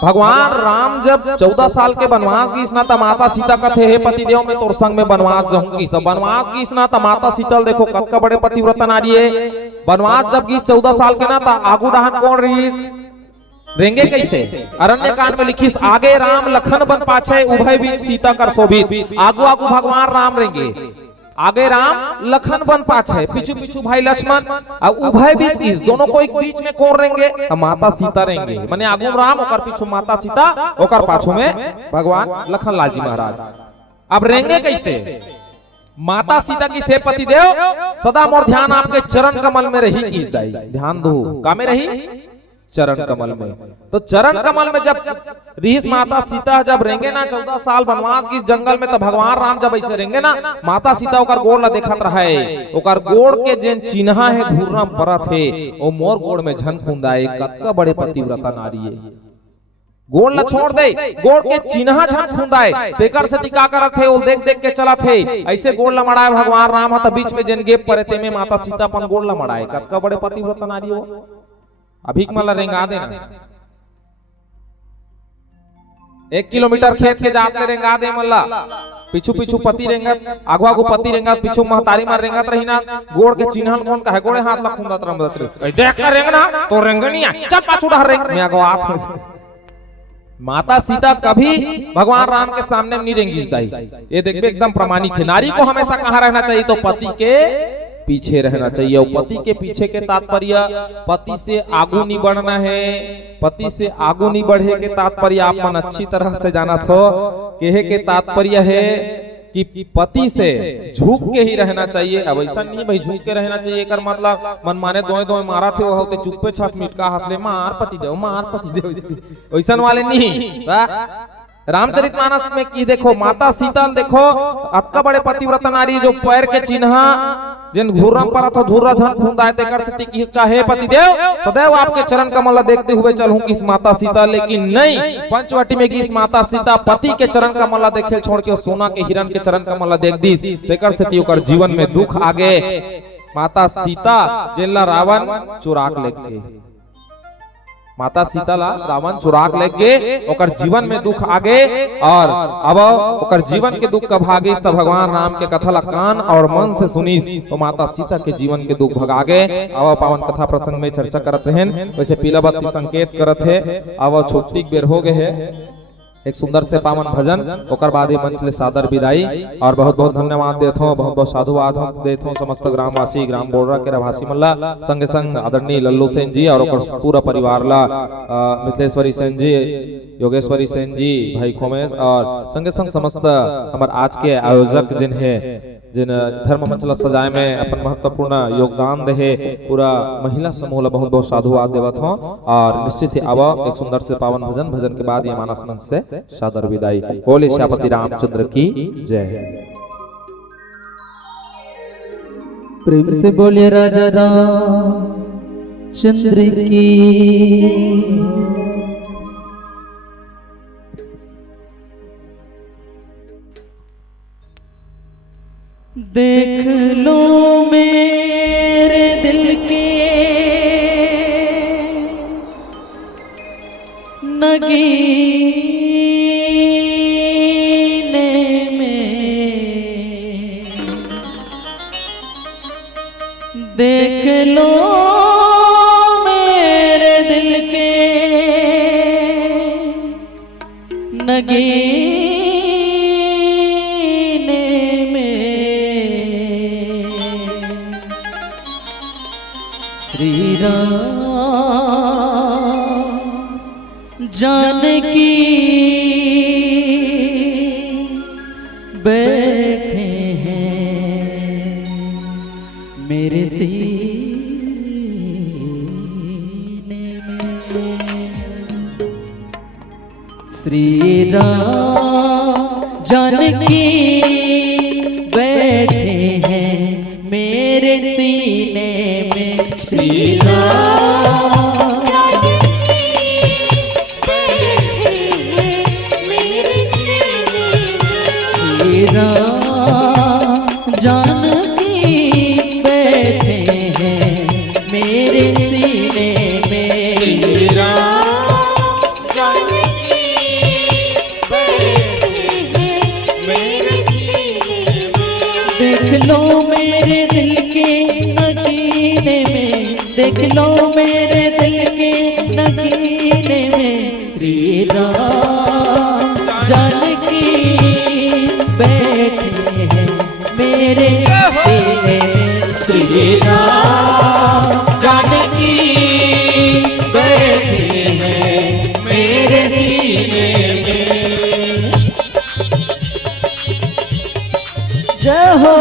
भगवान राम जब 14 साल के वनवास गईस ना तो माता सीता कथे हे पति देव मैं तोर संग में वनवास जाऊंगी सब वनवास गईस ना तो माता सीता देखो कतका बड़े पतिव्रता नारी है वनवास जब गईस 14 साल के ना तो आगू डहान कौन रही रेंगे कैसे अरण्य कांड में लिखिस आगे राम लखन बन पाछे उभय बीच सीता कर शोभित आगू आगू भगवान राम रेंगे आगे राम लखन बन पाछे पीछू पीछू भाई लक्ष्मण और उभय बीच इस दोनों को एक बीच में कौन रेंगे माता सीता रेंगे माने आगू राम ओकर पीछू माता सीता ओकर पाछू में भगवान लखन लाल जी महाराज अब रेंगे कैसे माता सीता की से पति देव सदा मोर ध्यान आपके चरण कमल में रही की दाई ध्यान दो का में रही चरण कमल में तो चरण कमल में जब रीस माता सीता जब रेंगे ना 14 साल वनवास की जंगल में तो भगवान राम जब ऐसे रेंगे ना माता सीता ओकर गोड़ ला देखत रहे ओकर गोड़ के जेन चिन्हा है धूर्णा परत है ओ मोर गोड़ में झन खुंदाए कतका बड़े पतिव्रता नारी है गोड़ ला छोड़ दे गोड़ के चिन्हा झन खुंदाए तेकर से टिका करत थे वो देख देख के चला थे ऐसे गोड़ ला मड़ाए भगवान राम ह बीच में जेन गेप परे ते में माता सीता अपन गोड़ ला मड़ाए कतका बड़े पतिव्रता नारी हो अभी मला रेंगा देना 1 किलोमीटर खेत के जात ले रेंगा दे मल्ला पीछू पीछू पति रेंगत आगू आगू पति रेंगत पीछू महतारी मार रेंगत रही ना गोड़ के चिन्हन कौन का है गोड़े हाथ ला खुंदत रमदत रे देख कर रेंगना तो रेंगनी आ चल पाछू डहर रेंग मैं आगो हाथ माता सीता कभी भगवान राम के सामने नहीं रेंगी दाई ये देखबे एकदम प्रमाणित है नारी को हमेशा कहां रहना चाहिए तो पति के पीछे रहना चाहिए और पति के पीछे के तात्पर्य पति से आगू नहीं बढ़ना है पति से आगू नहीं बढ़े के तात्पर्य आप मन अच्छी तरह से जाना थो कहे के तात्पर्य है कि पति से झुक के ही रहना चाहिए अब ऐसा नहीं भाई झुक के रहना चाहिए कर मतलब मन माने दोए दोए मारा थे वो होते चुप्पे 6 मिनट का हंसले मार पति देव ऐसा वाले नहीं रामचरितमानस में की देखो माता सीता देखो अतका बड़े पतिव्रता नारी जो पैर के चिन्हा जिन घूरम पर अथवा धूरा धन खुंदा ते कर सकती कि इसका हे पति देव सदैव आपके चरण कमल देखते हुए चलूं कि इस माता सीता लेकिन नहीं पंचवटी में की इस माता सीता पति के चरण कमल देखे छोड़ के सोना के हिरण के चरण कमल देख दी तेकर से ओकर जीवन में दुख आगे माता सीता जेला रावण चुराक लेके माता सीता ला रावण चुराक लेके ओकर जीवन में दुख आगे और अब ओकर जीवन के दुख का भागे तब भगवान राम के कथा ला कान और मन से सुनी तो माता सीता के जीवन के दुख भगागे अब पावन कथा प्रसंग में चर्चा करते हैं वैसे पीला बत्ती संकेत करत है अब छोटी बेर हो गए है एक सुंदर से पावन भजन ओकर बाद ही मंच ले सादर विदाई और बहुत बहुत धन्यवाद देत हूं बहुत बहुत साधुवाद देत हूं समस्त ग्रामवासी ग्राम बोर्डरा के रहवासी मल्ला संगे संग आदरणीय लल्लू सेन जी और ओकर पूरा परिवार ला मिथिलेश्वरी सेन जी योगेश्वरी सेन जी भाई खोमेश और संगे संग समस्त हमार आज के आयोजक जिन है जिन धर्म मंच ला सजाए में अपन महत्वपूर्ण योगदान दे पूरा महिला समूह ला बहुत बहुत साधुवाद देवत हूं और निश्चित ही अब एक सुंदर से पावन भजन भजन के बाद ये मानस मंच से सादर विदाई बोले श्यापति रामचंद्र की जय प्रेम से बोले राजा राम चंद्र की देख लो मेरे दिल के नगीने में नगीने में श्री राम जानकी बैठे हैं मेरे सीने में। श्री राम जानकी बैठे हैं मेरे सीने में। श्री राम जानकी बैठे हैं मेरे सीने में। श्री राम जानकी बैठे हैं मेरे सीने में। देख लो मेरे दिल के नगीने में, देख लो मेरे दिल के नगीने में। श्री राम जानकी बैठे हैं मेरे सीने में। श्री राम जानकी बैठे हैं मेरे सीने में। जय हो।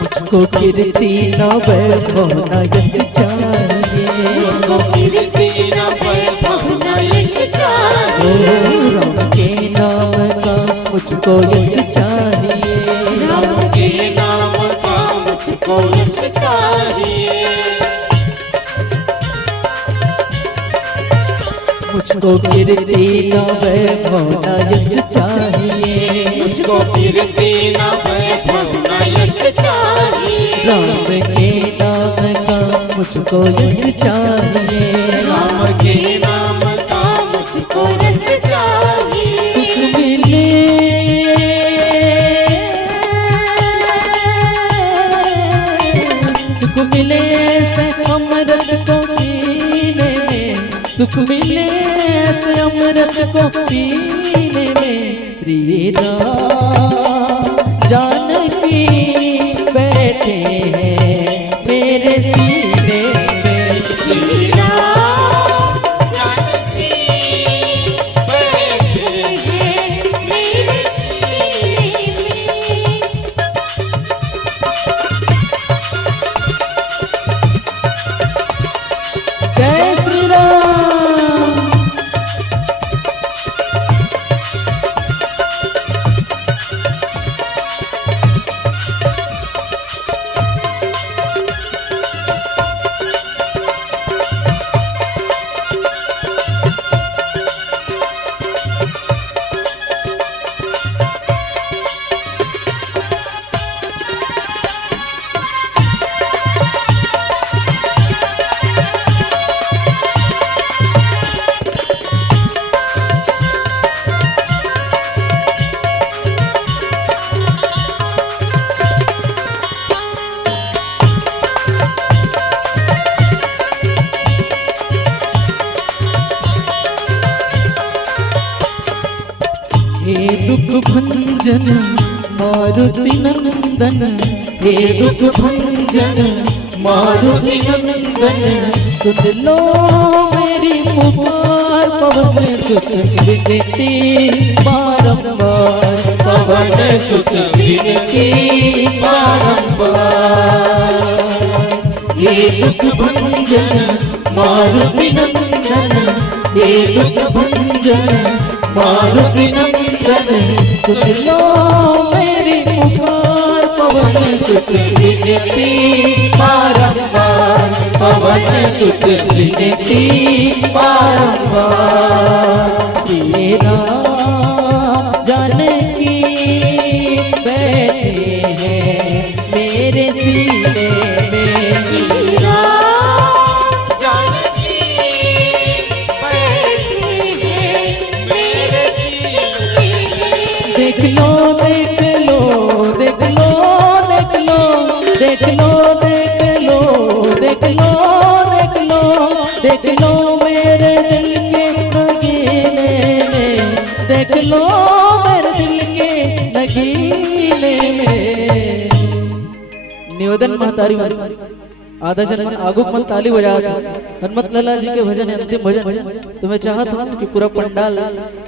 मुझको कीर्ति न वैभव न यश चाहिए। मुझको कीर्ति न वैभव न यश चाहिए। ओ राम के नाम का मुझको यश चाहिए। राम के नाम का मुझको यश चाहिए। मुझको कीर्ति न वैभव न यश चाहिए। मुझको कीर्ति न वैभव न यश चाहिए। राम के नाम का मुझको यश चाहिए। राम के नाम का मुझको यश चाहिए। सुख मिले सुख मिले ऐसे अमृत को पीने में। सुख मिले ऐसे अमृत को पीने में। श्री राम जानकी बैठे हैं मेरे सीने में। श्री राम जानकी बैठे हैं मेरे सीने में। जय श्री राम। हे दुख भंजन मारुति नंदन। हे दुख भंजन मारुति नंदन। सुन लो मेरी पुकार पवन सुत विनती बारंबार। पवन सुत विनती बारंबार। हे दुख भंजन मारुति नंदन। हे दुख भंजन मारुति नंदन। सुन लो मेरी पुकार पवन सुत विनती बारंबार। पवन सुत विनती बारंबार। श्री राम देख लो मेरे दिल के नगीने में, देख लो मेरे दिल के नगीने में। निवेदन महतारी आधा जन आगुक मन ताली बजा हनुमत लाला जी के भजन है अंतिम भजन। तो मैं चाहता हूँ कि पूरा पंडाल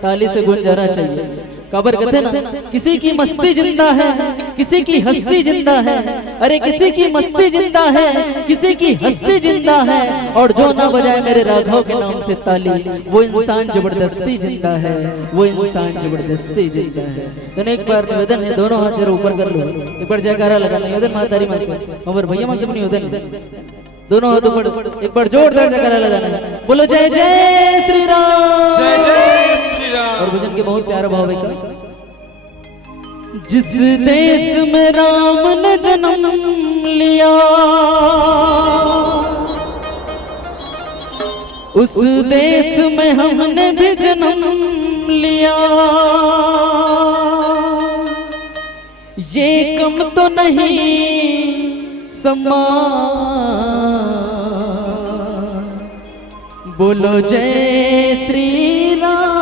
ताली से गूंज जाना चाहिए। काबर कहते ना, किसी की मस्ती जिंदा है, किसी की हस्ती जिंदा है। अरे किसी की मस्ती जिंदा है, किसी की हस्ती जिंदा है, और जो ना बजाए मेरे राघव के नाम से ताली, वो इंसान जबरदस्ती जिंदा है, वो इंसान जबरदस्ती जिंदा है। तो एक बार निवेदन है, दोनों हाथ जरा ऊपर कर लो, एक बार जयकारा लगा। निवेदन मातारी माँ से, और भैया माँ से भी निवेदन है, दोनों हाथ ऊपर एक बार जोरदार जयकारा लगाना है। बोलो जय जय श्री राम, जय जय श्री राम। और भजन के बहुत प्यारा भाव है का, जिस देश में राम ने जन्म लिया, उस देश में हमने भी जन्म लिया। ये कम तो नहीं समान, बोलो जय श्री राम,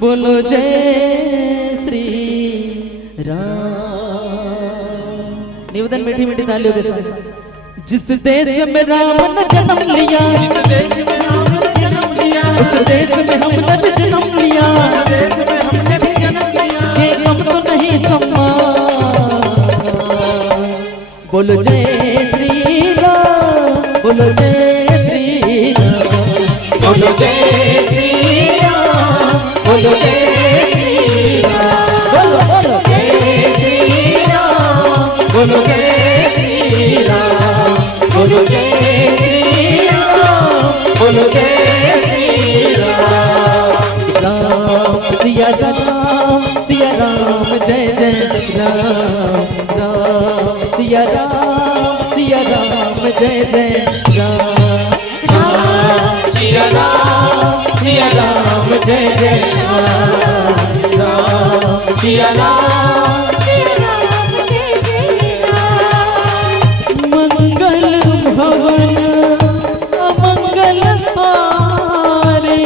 बोलो जय श्री राम। निवेदन मीठी मीठी तालियों के साथ। जिस देश में राम ने जन्म लिया, जिस देश में राम ने जन्म लिया, उस देश में हमने भी जन्म लिया, देश में हमने भी जन्म लिया। ये कम तो नहीं सम्मान, बोलो जय श्री राम, बोलो जय श्री राम, बोलो जय श्री राम, बोलो जय श्री राम, बोलो बोलो जय श्री राम, बोलो जय श्री राम, बोलो जय श्री राम, बोलो जय श्री राम। राम सिया राम, सिया राम जय जय राम, राम सिया राम, सिया राम जय जय राम। सिया राम, सिया राम जय जय राम, राम सिया राम, सिया राम जय जय राम। मंगल भवन अमंगल हारे,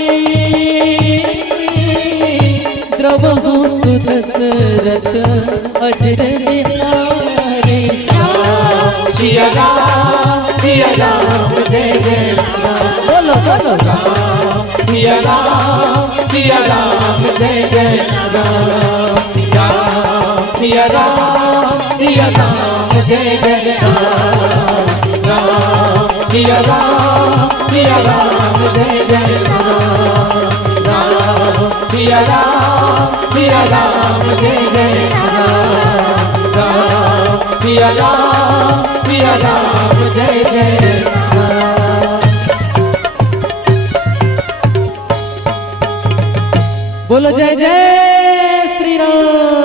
द्रवहु सुदशरथ अजर बिहारी। सिया राम, सिया राम जय जय राम, बोलो बोलो राम सिया राम, सिया राम जय जय राम, सिया राम, सिया राम जय जय राम, राम सिया राम, सिया राम जय जय राम, राम सिया राम, सिया राम जय जय राम, राम सिया राम, सिया राम जय जय राम। बोलो जय जय श्री राम।